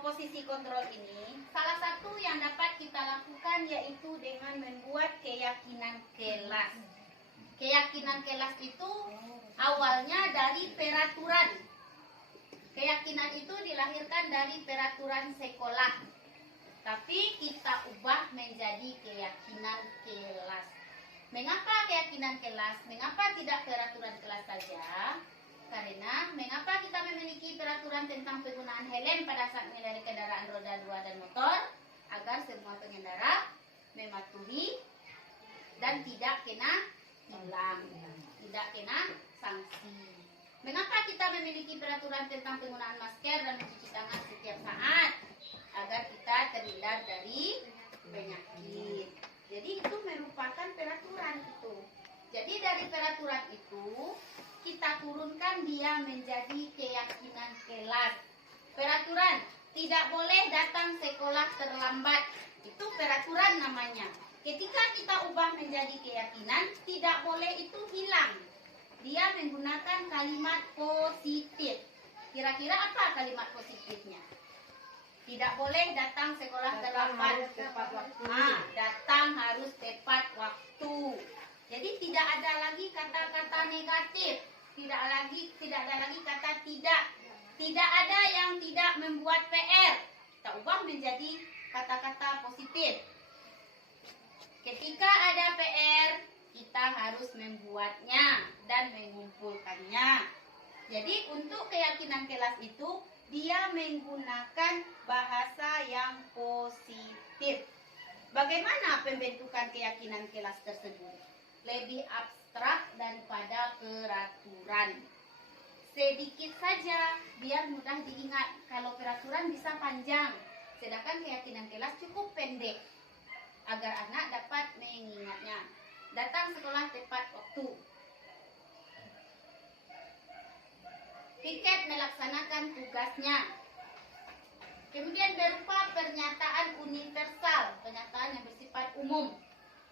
posisi kontrol ini, salah satu yang dapat kita lakukan yaitu dengan membuat keyakinan kelas. Keyakinan kelas itu awalnya dari peraturan. Keyakinan itu dilahirkan dari peraturan sekolah, tapi kita ubah menjadi keyakinan kelas. Mengapa keyakinan kelas? Mengapa tidak peraturan kelas saja? Karena mengapa kita memiliki peraturan tentang penggunaan helm pada saat mengendarai kendaraan roda 2 dan motor? Agar semua pengendara mematuhi dan tidak kena tilang, tidak kena sanksi. Mengapa kita memiliki peraturan tentang penggunaan masker dan mencuci tangan setiap saat? Agar kita terhindar dari penyakit. Jadi itu merupakan peraturan itu. Jadi dari peraturan itu kita turunkan dia menjadi keyakinan kelas. Peraturan, tidak boleh datang sekolah terlambat. Itu peraturan namanya. Ketika kita ubah menjadi keyakinan, tidak boleh itu hilang. Dia menggunakan kalimat positif. Kira-kira apa kalimat positifnya? Tidak boleh datang sekolah terlambat. Datang harus tepat waktu. Jadi tidak ada lagi kata-kata negatif. Tidak ada lagi kata tidak. Tidak ada yang tidak membuat PR. Kita ubah menjadi kata-kata positif. Ketika ada PR, kita harus membuatnya dan mengumpulkannya. Jadi untuk keyakinan kelas itu, dia menggunakan bahasa yang positif. Bagaimana pembentukan keyakinan kelas tersebut? Lebih abstrak daripada peraturan. Sedikit saja, biar mudah diingat. Kalau peraturan bisa panjang, sedangkan keyakinan kelas cukup pendek, agar anak dapat mengingatnya. Datang sekolah tepat waktu. Piket melaksanakan tugasnya. Kemudian berupa pernyataan universal, pernyataan yang bersifat umum,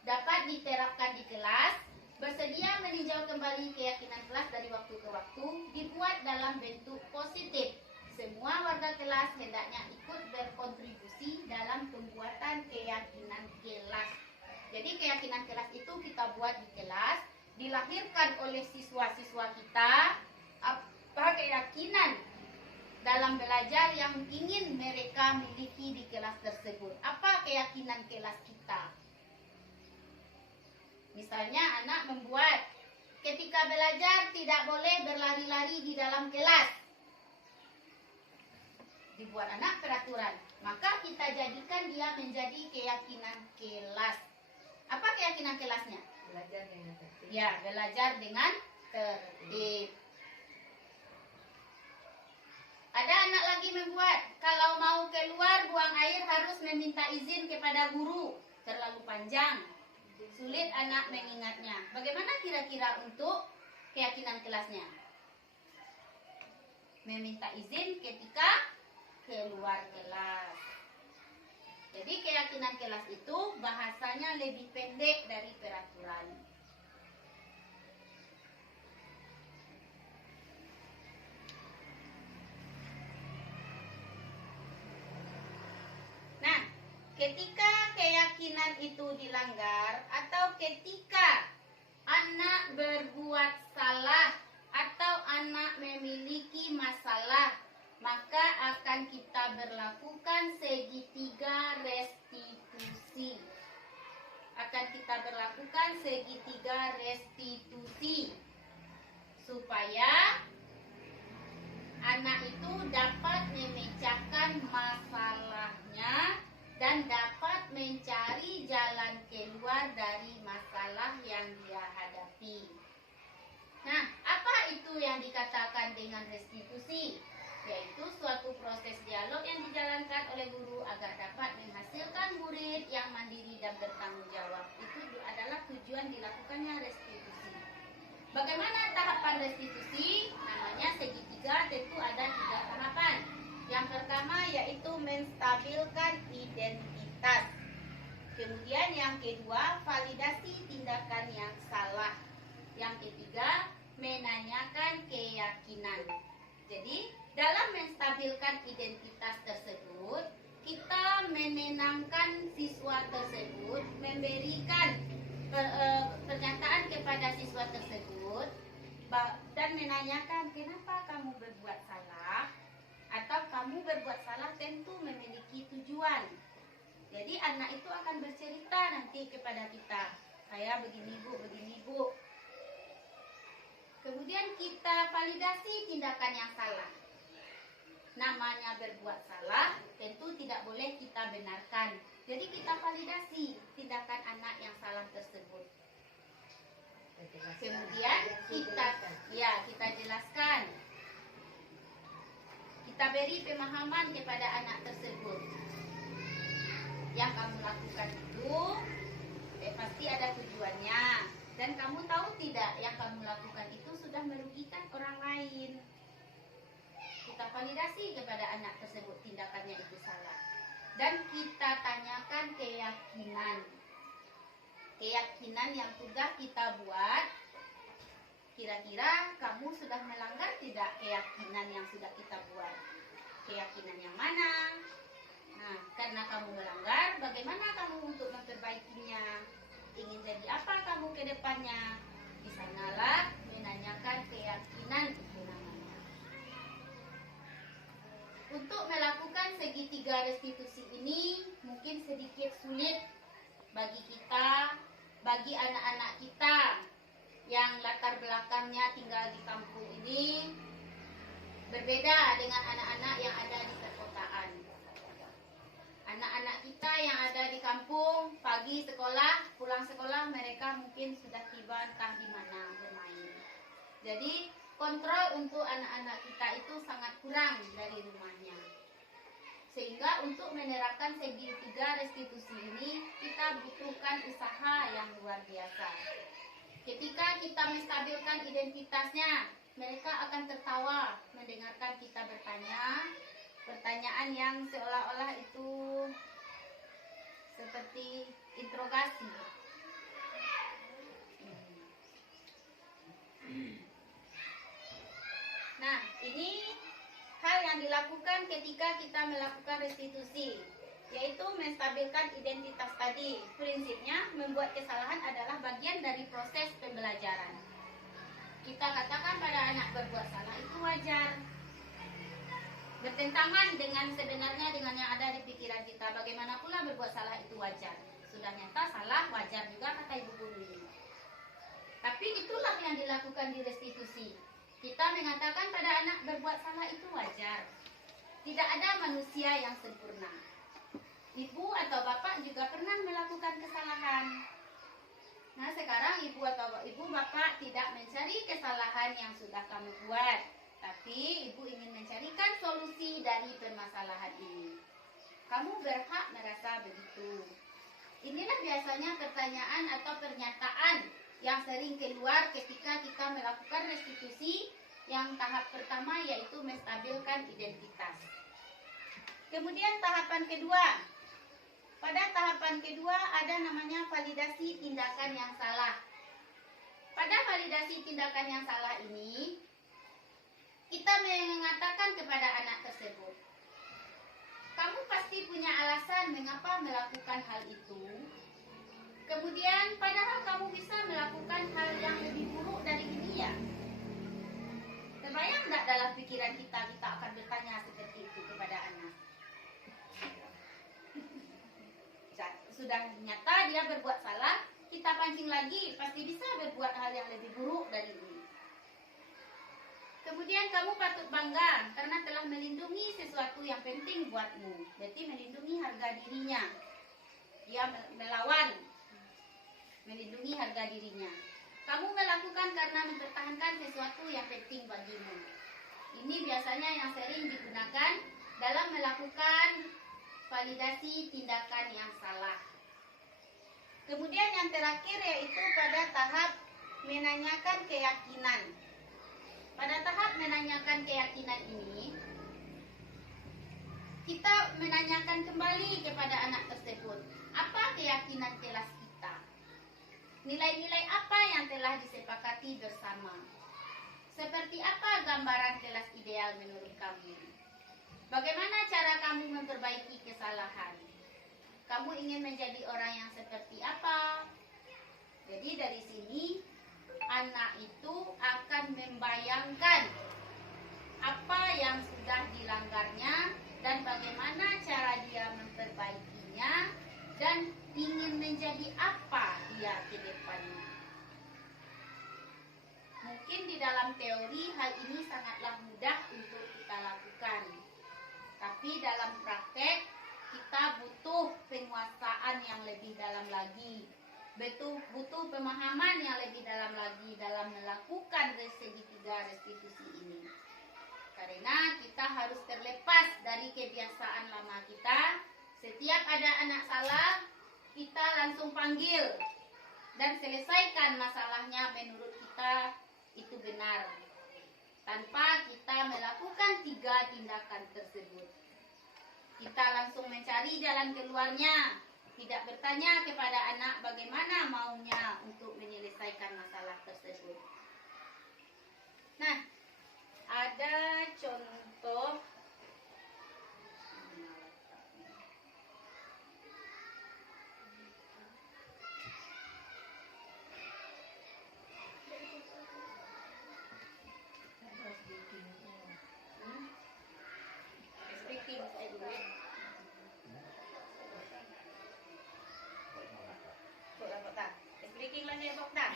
dapat diterapkan di kelas. Bersedia meninjau kembali keyakinan kelas dari waktu ke waktu, dibuat dalam bentuk positif. Semua warga kelas hendaknya ikut berkontribusi dalam pembuatan keyakinan kelas. Jadi keyakinan kelas itu kita buat di kelas, dilahirkan oleh siswa-siswa kita. Apa keyakinan dalam belajar yang ingin mereka miliki di kelas tersebut? Apa keyakinan kelas kita? Misalnya anak membuat, ketika belajar tidak boleh berlari-lari di dalam kelas. dibuat anak peraturan. Maka kita jadikan dia menjadi keyakinan kelas. Apa keyakinan kelasnya? Belajar dengan tertib. Ya, belajar dengan tertib. Ada anak lagi membuat, kalau mau keluar buang air harus meminta izin kepada guru. Terlalu panjang, sulit anak mengingatnya. Bagaimana kira-kira untuk keyakinan kelasnya? Meminta izin ketika keluar kelas. Jadi keyakinan kelas itu bahasanya lebih pendek dari peraturan. Nah, ketika keyakinan itu dilanggar atau ketika anak berbuat salah atau anak memiliki masalah, maka akan kita berlakukan segitiga restitusi. Akan kita berlakukan segitiga restitusi supaya anak itu dapat memecahkan masalahnya dan dapat mencari jalan keluar dari masalah yang dia hadapi. Nah, apa itu yang dikatakan dengan restitusi? Yaitu suatu proses dialog yang dijalankan oleh guru agar dapat menghasilkan murid yang mandiri dan bertanggung jawab. Itu adalah tujuan dilakukannya restitusi. Bagaimana tahapan restitusi? Namanya segitiga, tentu ada 3 tahapan. Yang pertama yaitu menstabilkan identitas. Kemudian yang kedua, validasi tindakan yang salah. Yang ketiga, menanyakan keyakinan. Jadi, dalam menstabilkan identitas tersebut, kita menenangkan siswa tersebut, memberikan pernyataan kepada siswa tersebut, dan menanyakan kenapa kamu berbuat salah, atau kamu berbuat salah tentu memiliki tujuan. Jadi anak itu akan bercerita nanti kepada kita, saya begini bu. Kemudian kita validasi tindakan yang salah. Namanya berbuat salah, tentu tidak boleh kita benarkan. Jadi kita validasi tindakan anak yang salah tersebut. Kemudian kita jelaskan. Kita beri pemahaman kepada anak tersebut. Yang kamu lakukan itu pasti ada tujuannya. Dan kamu tahu tidak, yang kamu lakukan itu sudah merugikan orang lain. Kita validasi kepada anak tersebut tindakannya itu salah. Dan kita tanyakan keyakinan. Keyakinan yang sudah kita buat, kira-kira kamu sudah melanggar tidak keyakinan yang sudah kita buat? Keyakinan yang mana? Nah, karena kamu melanggar, bagaimana kamu untuk memperbaikinya? Ingin jadi apa kamu ke depannya? Di sanalah menanyakan keyakinan itu namanya. Untuk melakukan segitiga restitusi ini mungkin sedikit sulit bagi kita, bagi anak-anak kita yang latar belakangnya tinggal di kampung ini berbeda dengan anak-anak yang ada di perkotaan. Anak-anak kita yang ada di kampung, pagi sekolah, pulang sekolah mereka mungkin sudah tiba entah di mana bermain. Jadi kontrol untuk anak-anak kita itu sangat kurang dari rumahnya. Sehingga untuk menerapkan segitiga restitusi ini kita butuhkan usaha yang luar biasa. Ketika kita menstabilkan identitasnya, mereka akan tertawa mendengarkan kita bertanya pertanyaan yang seolah-olah itu seperti interogasi. Nah, ini hal yang dilakukan ketika kita melakukan restitusi, yaitu menstabilkan identitas tadi. Prinsipnya, membuat kesalahan adalah bagian dari proses pembelajaran. Kita katakan pada anak berbuat salah itu wajar. Bertentangan dengan sebenarnya dengan yang ada di pikiran kita. Bagaimana pula berbuat salah itu wajar? Sudah nyata salah, wajar juga kata ibu guru ini. Tapi itulah yang dilakukan di restitusi. Kita mengatakan pada anak berbuat salah itu wajar. Tidak ada manusia yang sempurna. Ibu atau bapak juga pernah melakukan kesalahan. Nah, sekarang ibu bapak tidak mencari kesalahan yang sudah kamu buat, tapi ibu ingin mencarikan solusi dari permasalahan ini. Kamu berhak merasa begitu. Inilah biasanya pertanyaan atau pernyataan yang sering keluar ketika kita melakukan restitusi yang tahap pertama, yaitu menstabilkan identitas. Kemudian tahapan kedua. Pada tahapan kedua ada namanya validasi tindakan yang salah. Pada validasi tindakan yang salah ini, kita mengatakan kepada anak tersebut, kamu pasti punya alasan mengapa melakukan hal itu. Kemudian padahal kamu bisa melakukan hal yang lebih buruk dari ini ya. Terbayang tidak dalam pikiran kita akan bertanya seperti itu kepada anak. Sudah nyata dia berbuat salah, kita pancing lagi, pasti bisa berbuat hal yang lebih buruk dari ini. Kemudian kamu patut bangga karena telah melindungi sesuatu yang penting buatmu. Berarti melindungi harga dirinya. Dia melawan, melindungi harga dirinya. Kamu melakukan karena mempertahankan sesuatu yang penting bagimu. Ini biasanya yang sering digunakan dalam melakukan validasi tindakan yang salah. Kemudian yang terakhir yaitu pada tahap menanyakan keyakinan. Pada tahap menanyakan keyakinan ini, kita menanyakan kembali kepada anak tersebut, apa keyakinan kelas kita? Nilai-nilai apa yang telah disepakati bersama? Seperti apa gambaran kelas ideal menurut kamu? Bagaimana cara kamu memperbaiki kesalahan? Kamu ingin menjadi orang yang seperti apa? Jadi dari sini anak itu akan membayangkan apa yang sudah dilanggarnya dan bagaimana cara dia memperbaikinya dan ingin menjadi apa dia ke depannya. Mungkin di dalam teori hal ini sangatlah mudah untuk kita lakukan. Tapi dalam praktek kita butuh penguasaan yang lebih dalam lagi. Butuh pemahaman yang lebih dalam lagi dalam melakukan segitiga restitusi ini. Karena kita harus terlepas dari kebiasaan lama kita. Setiap ada anak salah, kita langsung panggil dan selesaikan masalahnya menurut kita itu benar. Tanpa kita melakukan 3 tindakan tersebut. Kita langsung mencari jalan keluarnya. Tidak bertanya kepada anak bagaimana maunya untuk menyelesaikan masalah tersebut. Nah, ada contoh speaking saya dulu ya. Speaking lang niya bok dah.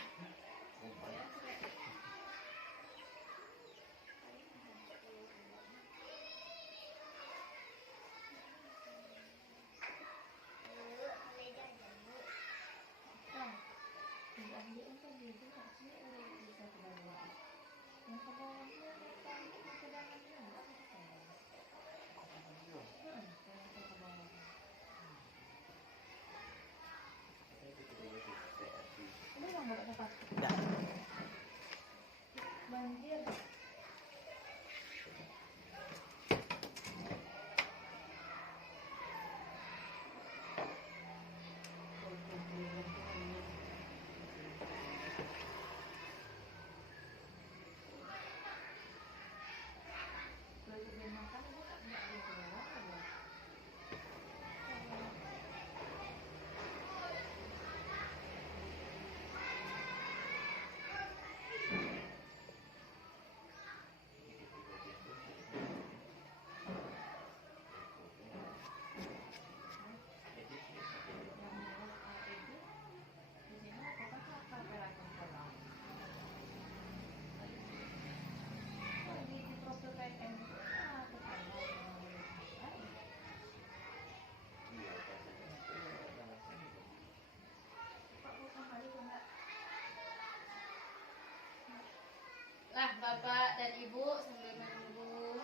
Bapak dan Ibu sambil menunggu.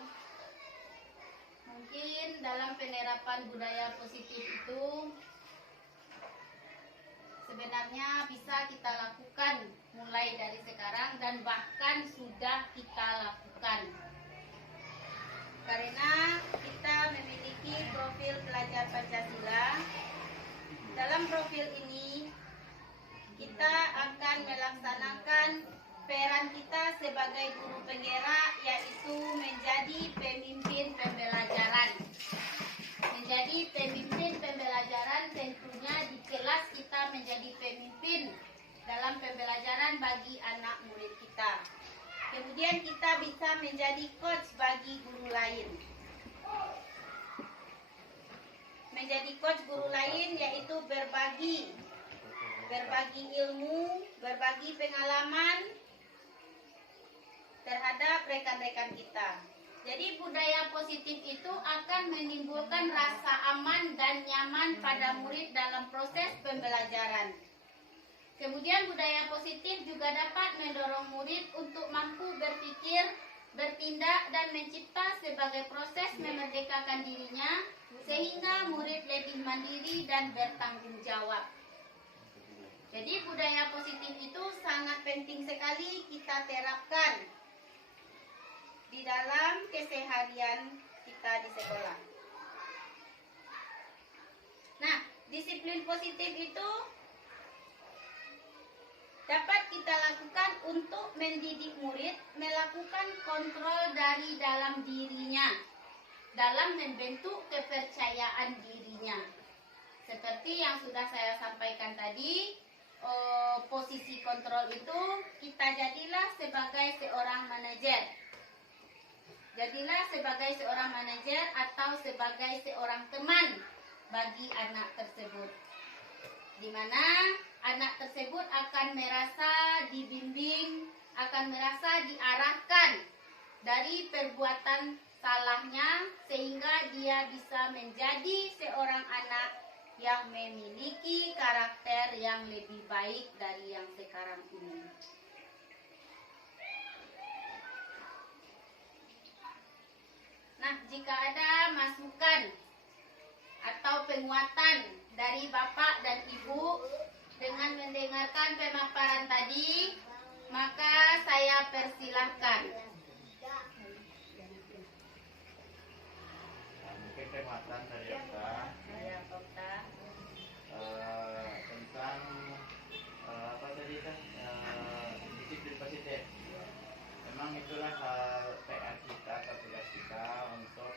Mungkin dalam penerapan budaya positif itu sebenarnya bisa kita lakukan mulai dari sekarang dan bahkan sudah kita lakukan. Karena kita memiliki profil pelajar Pancasila. Dalam profil ini kita akan melaksanakan peran kita sebagai guru penggerak, yaitu menjadi pemimpin pembelajaran. Menjadi pemimpin pembelajaran tentunya di kelas kita menjadi pemimpin dalam pembelajaran bagi anak murid kita. Kemudian kita bisa menjadi coach bagi guru lain. Menjadi coach guru lain yaitu berbagi ilmu, berbagi pengalaman terhadap rekan-rekan kita. Jadi budaya positif itu akan menimbulkan rasa aman dan nyaman pada murid dalam proses pembelajaran. Kemudian budaya positif juga dapat mendorong murid untuk mampu berpikir, bertindak, dan mencipta sebagai proses memerdekakan dirinya, sehingga murid lebih mandiri dan bertanggung jawab. Jadi budaya positif itu sangat penting sekali kita terapkan di dalam keseharian kita di sekolah. Nah, disiplin positif itu dapat kita lakukan untuk mendidik murid melakukan kontrol dari dalam dirinya dalam membentuk kepercayaan dirinya. Seperti yang sudah saya sampaikan tadi, posisi kontrol itu kita jadilah sebagai seorang manajer. Jadilah sebagai seorang manajer atau sebagai seorang teman bagi anak tersebut, di mana anak tersebut akan merasa dibimbing, akan merasa diarahkan dari perbuatan salahnya, sehingga dia bisa menjadi seorang anak yang memiliki karakter yang lebih baik dari yang sekarang ini. Nah, jika ada masukan atau penguatan dari Bapak dan Ibu dengan mendengarkan pemaparan tadi, maka saya persilahkan. Mungkin penguatan dari Okta tentang apa tadi kan, disiplin positif. Memang itulah PR kita atau tugas kita untuk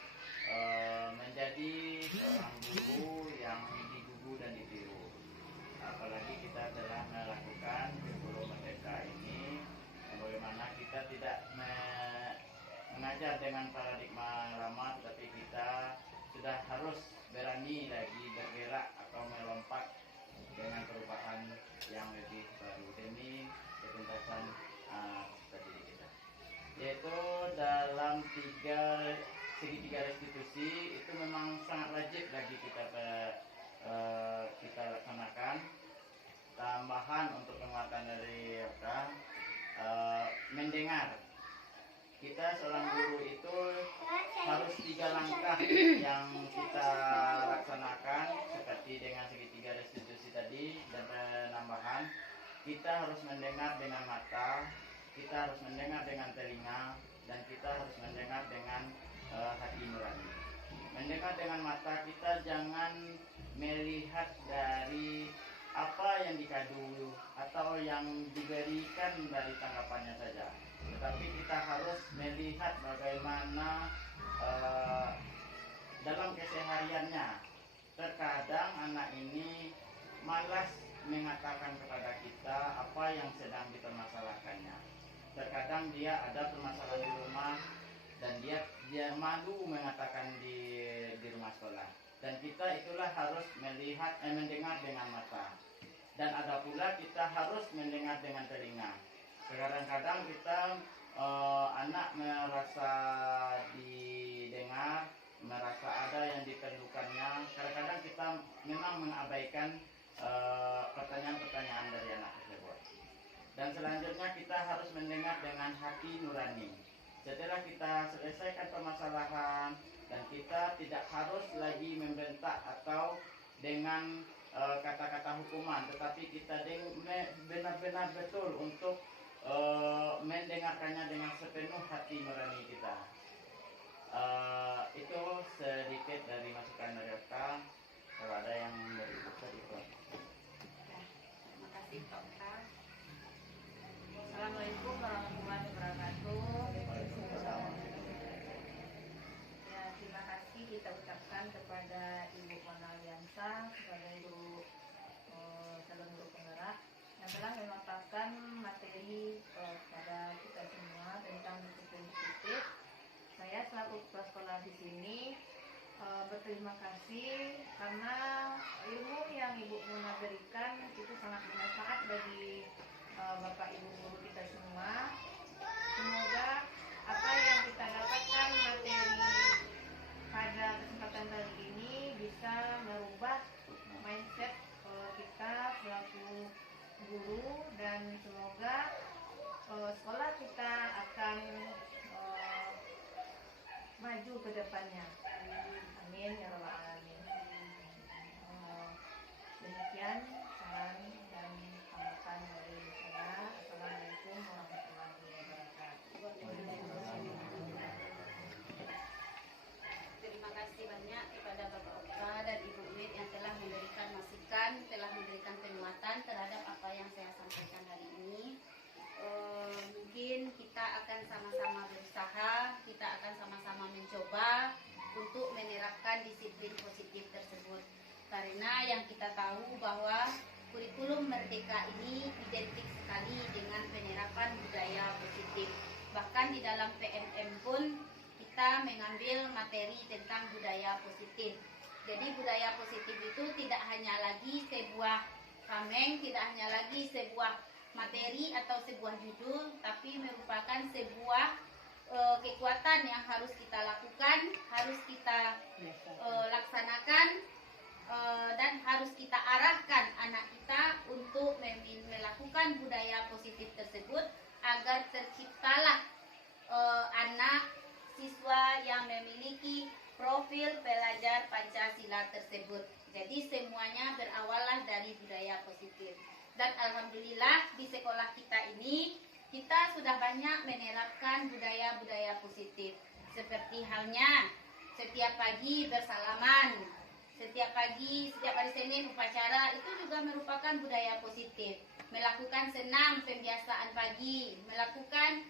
menjadi seorang guru yang digugu dan ditiru. Apalagi kita telah melakukan guru merdeka ini, bagaimana kita tidak mengajar dengan paradigma lama, tetapi kita sudah harus berani lagi bergerak atau melompat dengan perubahan yang lebih baru demi ketuntasan tadi kita. Yaitu dalam segitiga restitusi itu memang sangat wajib lagi kita laksanakan. Tambahan untuk penguatan dari mendengar. Kita seorang guru itu harus 3 langkah yang kita laksanakan, seperti dengan segitiga restitusi tadi dan penambahan. Kita harus mendengar dengan mata, kita harus mendengar dengan telinga, dan kita harus mendengar dengan hati nurani. Mendengar dengan mata, kita jangan melihat dari apa yang dikadu atau yang diberikan dari tanggapannya saja, tetapi kita harus melihat bagaimana dalam kesehariannya. Terkadang anak ini malas mengatakan kepada kita apa yang sedang dipermasalahkannya. Terkadang dia ada permasalahan di rumah dan dia malu mengatakan di rumah sekolah. Dan kita itulah harus mendengar dengan mata. Dan ada pula kita harus mendengar dengan telinga. Kadang-kadang kita anak merasa didengar, merasa ada yang diperlukannya. Kadang-kadang kita memang mengabaikan pertanyaan-pertanyaan dari anak tersebut. Dan selanjutnya kita harus mendengar dengan hati nurani. Setelah kita selesaikan permasalahan dan kita tidak harus lagi membentak atau dengan kata-kata hukuman, tetapi kita benar-benar betul untuk mendengarkannya dengan sepenuh hati nurani kita. Itu sedikit dari masukan dari Okta. Kalau ada yang dari Okta itu. Terima kasih Pak Okta. Assalamualaikum warahmatullahi wabarakatuh. Ya, terima kasih kita ucapkan kepada Ibu Monaliansa sebagai calon guru penggerak yang telah memaparkan materi kepada kita semua tentang disiplin positif. Saya selaku kepala sekolah di sini berterima kasih karena ilmu yang Ibu Muna berikan itu sangat bermanfaat bagi Bapak Ibu guru kita semua. Semoga apa yang kita dapatkan materi pada kesempatan kali ini bisa merubah mindset kita selaku guru, dan semoga sekolah kita akan maju ke depannya. Amin ya rabbal alamin. Demikian saran dan harapan dari saya. Assalamualaikum warahmatullahi wabarakatuh. Terima kasih banyak kepada Bapak Okta dan Ibu Wid yang telah memberikan masukan, telah memberikan penguatan terhadap apa yang saya sampaikan hari ini. Mungkin kita akan sama-sama berusaha, kita akan sama-sama mencoba untuk menerapkan disiplin positif tersebut. Karena yang kita tahu bahwa kurikulum Merdeka ini identik sekali dengan penerapan budaya positif. Bahkan di dalam PMM pun kita mengambil materi tentang budaya positif. Jadi budaya positif itu tidak hanya lagi sebuah kameng, tidak hanya lagi sebuah materi atau sebuah judul, tapi merupakan sebuah kekuatan yang harus kita lakukan, harus kita laksanakan, dan harus kita arahkan anak kita untuk melakukan budaya positif tersebut agar terciptalah anak siswa yang memiliki profil pelajar Pancasila tersebut. Jadi semuanya berawalah dari budaya positif. Dan alhamdulillah di sekolah kita ini kita sudah banyak menerapkan budaya-budaya positif. Seperti halnya setiap pagi bersalaman, setiap pagi, setiap hari Senin upacara, itu juga merupakan budaya positif. Melakukan senam pembiasaan pagi, melakukan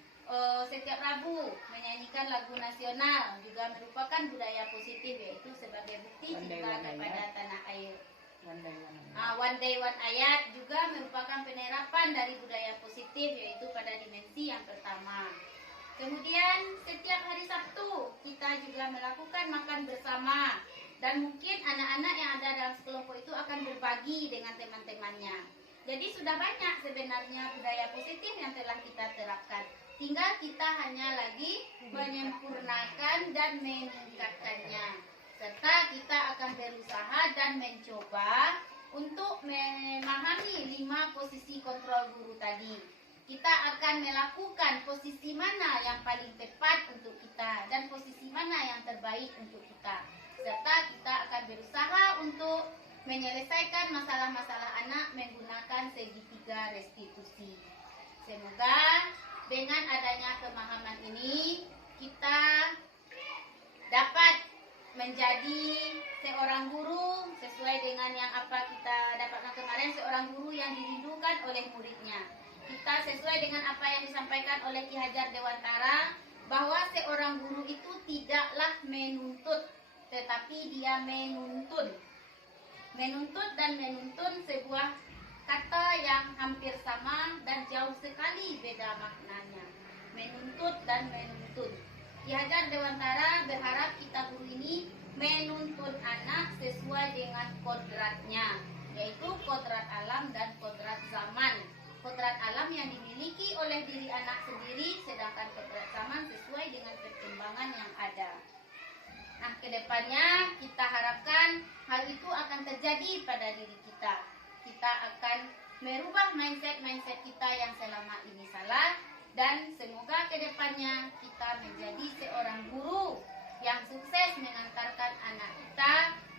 setiap Rabu menyanyikan lagu nasional juga merupakan budaya positif, yaitu sebagai bukti cinta kepada tanah air. One day one ayat juga merupakan penerapan dari budaya positif, yaitu pada dimensi yang pertama. Kemudian setiap hari Sabtu kita juga melakukan makan bersama, dan mungkin anak-anak yang ada dalam sekelompok itu akan berbagi dengan teman-temannya. Jadi sudah banyak sebenarnya budaya positif yang telah kita terapkan. Tinggal kita hanya lagi menyempurnakan dan meningkatkannya. Serta kita akan berusaha dan mencoba untuk memahami 5 posisi kontrol guru tadi. Kita akan melakukan posisi mana yang paling tepat untuk kita dan posisi mana yang terbaik untuk kita. Serta kita akan berusaha untuk menyelesaikan masalah-masalah anak menggunakan segitiga restitusi. Semoga dengan adanya pemahaman ini kita dapat menjadi seorang guru sesuai dengan yang apa kita dapatkan kemarin, seorang guru yang dirindukan oleh muridnya. Kita sesuai dengan apa yang disampaikan oleh Ki Hajar Dewantara, bahwa seorang guru itu tidaklah menuntut, tetapi dia menuntun. Menuntut dan menuntun sebuah kata yang hampir sama dan jauh sekali beda maknanya. Menuntut dan menuntun. Ki Hajar Dewantara berharap kita guru ini menuntun anak sesuai dengan kodratnya, yaitu kodrat alam dan kodrat zaman. Kodrat alam yang dimiliki oleh diri anak sendiri, sedangkan kodrat zaman sesuai dengan perkembangan yang ada. Nah, kedepannya kita harapkan hal itu akan terjadi pada diri kita. Kita akan merubah mindset kita yang selama ini salah, dan semoga kedepannya kita menjadi seorang guru yang sukses mengantarkan anak kita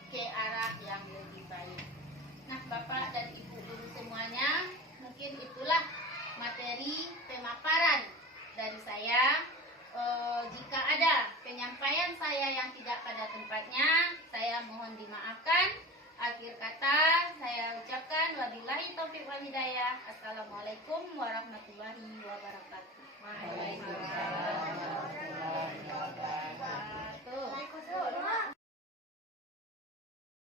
ke arah yang lebih baik. Nah, Bapak dan Ibu guru semuanya, mungkin itulah materi pemaparan dari saya. Jika ada penyampaian saya yang tidak pada tempatnya, saya mohon dimaafkan. Akhir kata saya ucapkan wabillahi taufiq wal hidayah. Assalamualaikum warahmatullahi wabarakatuh.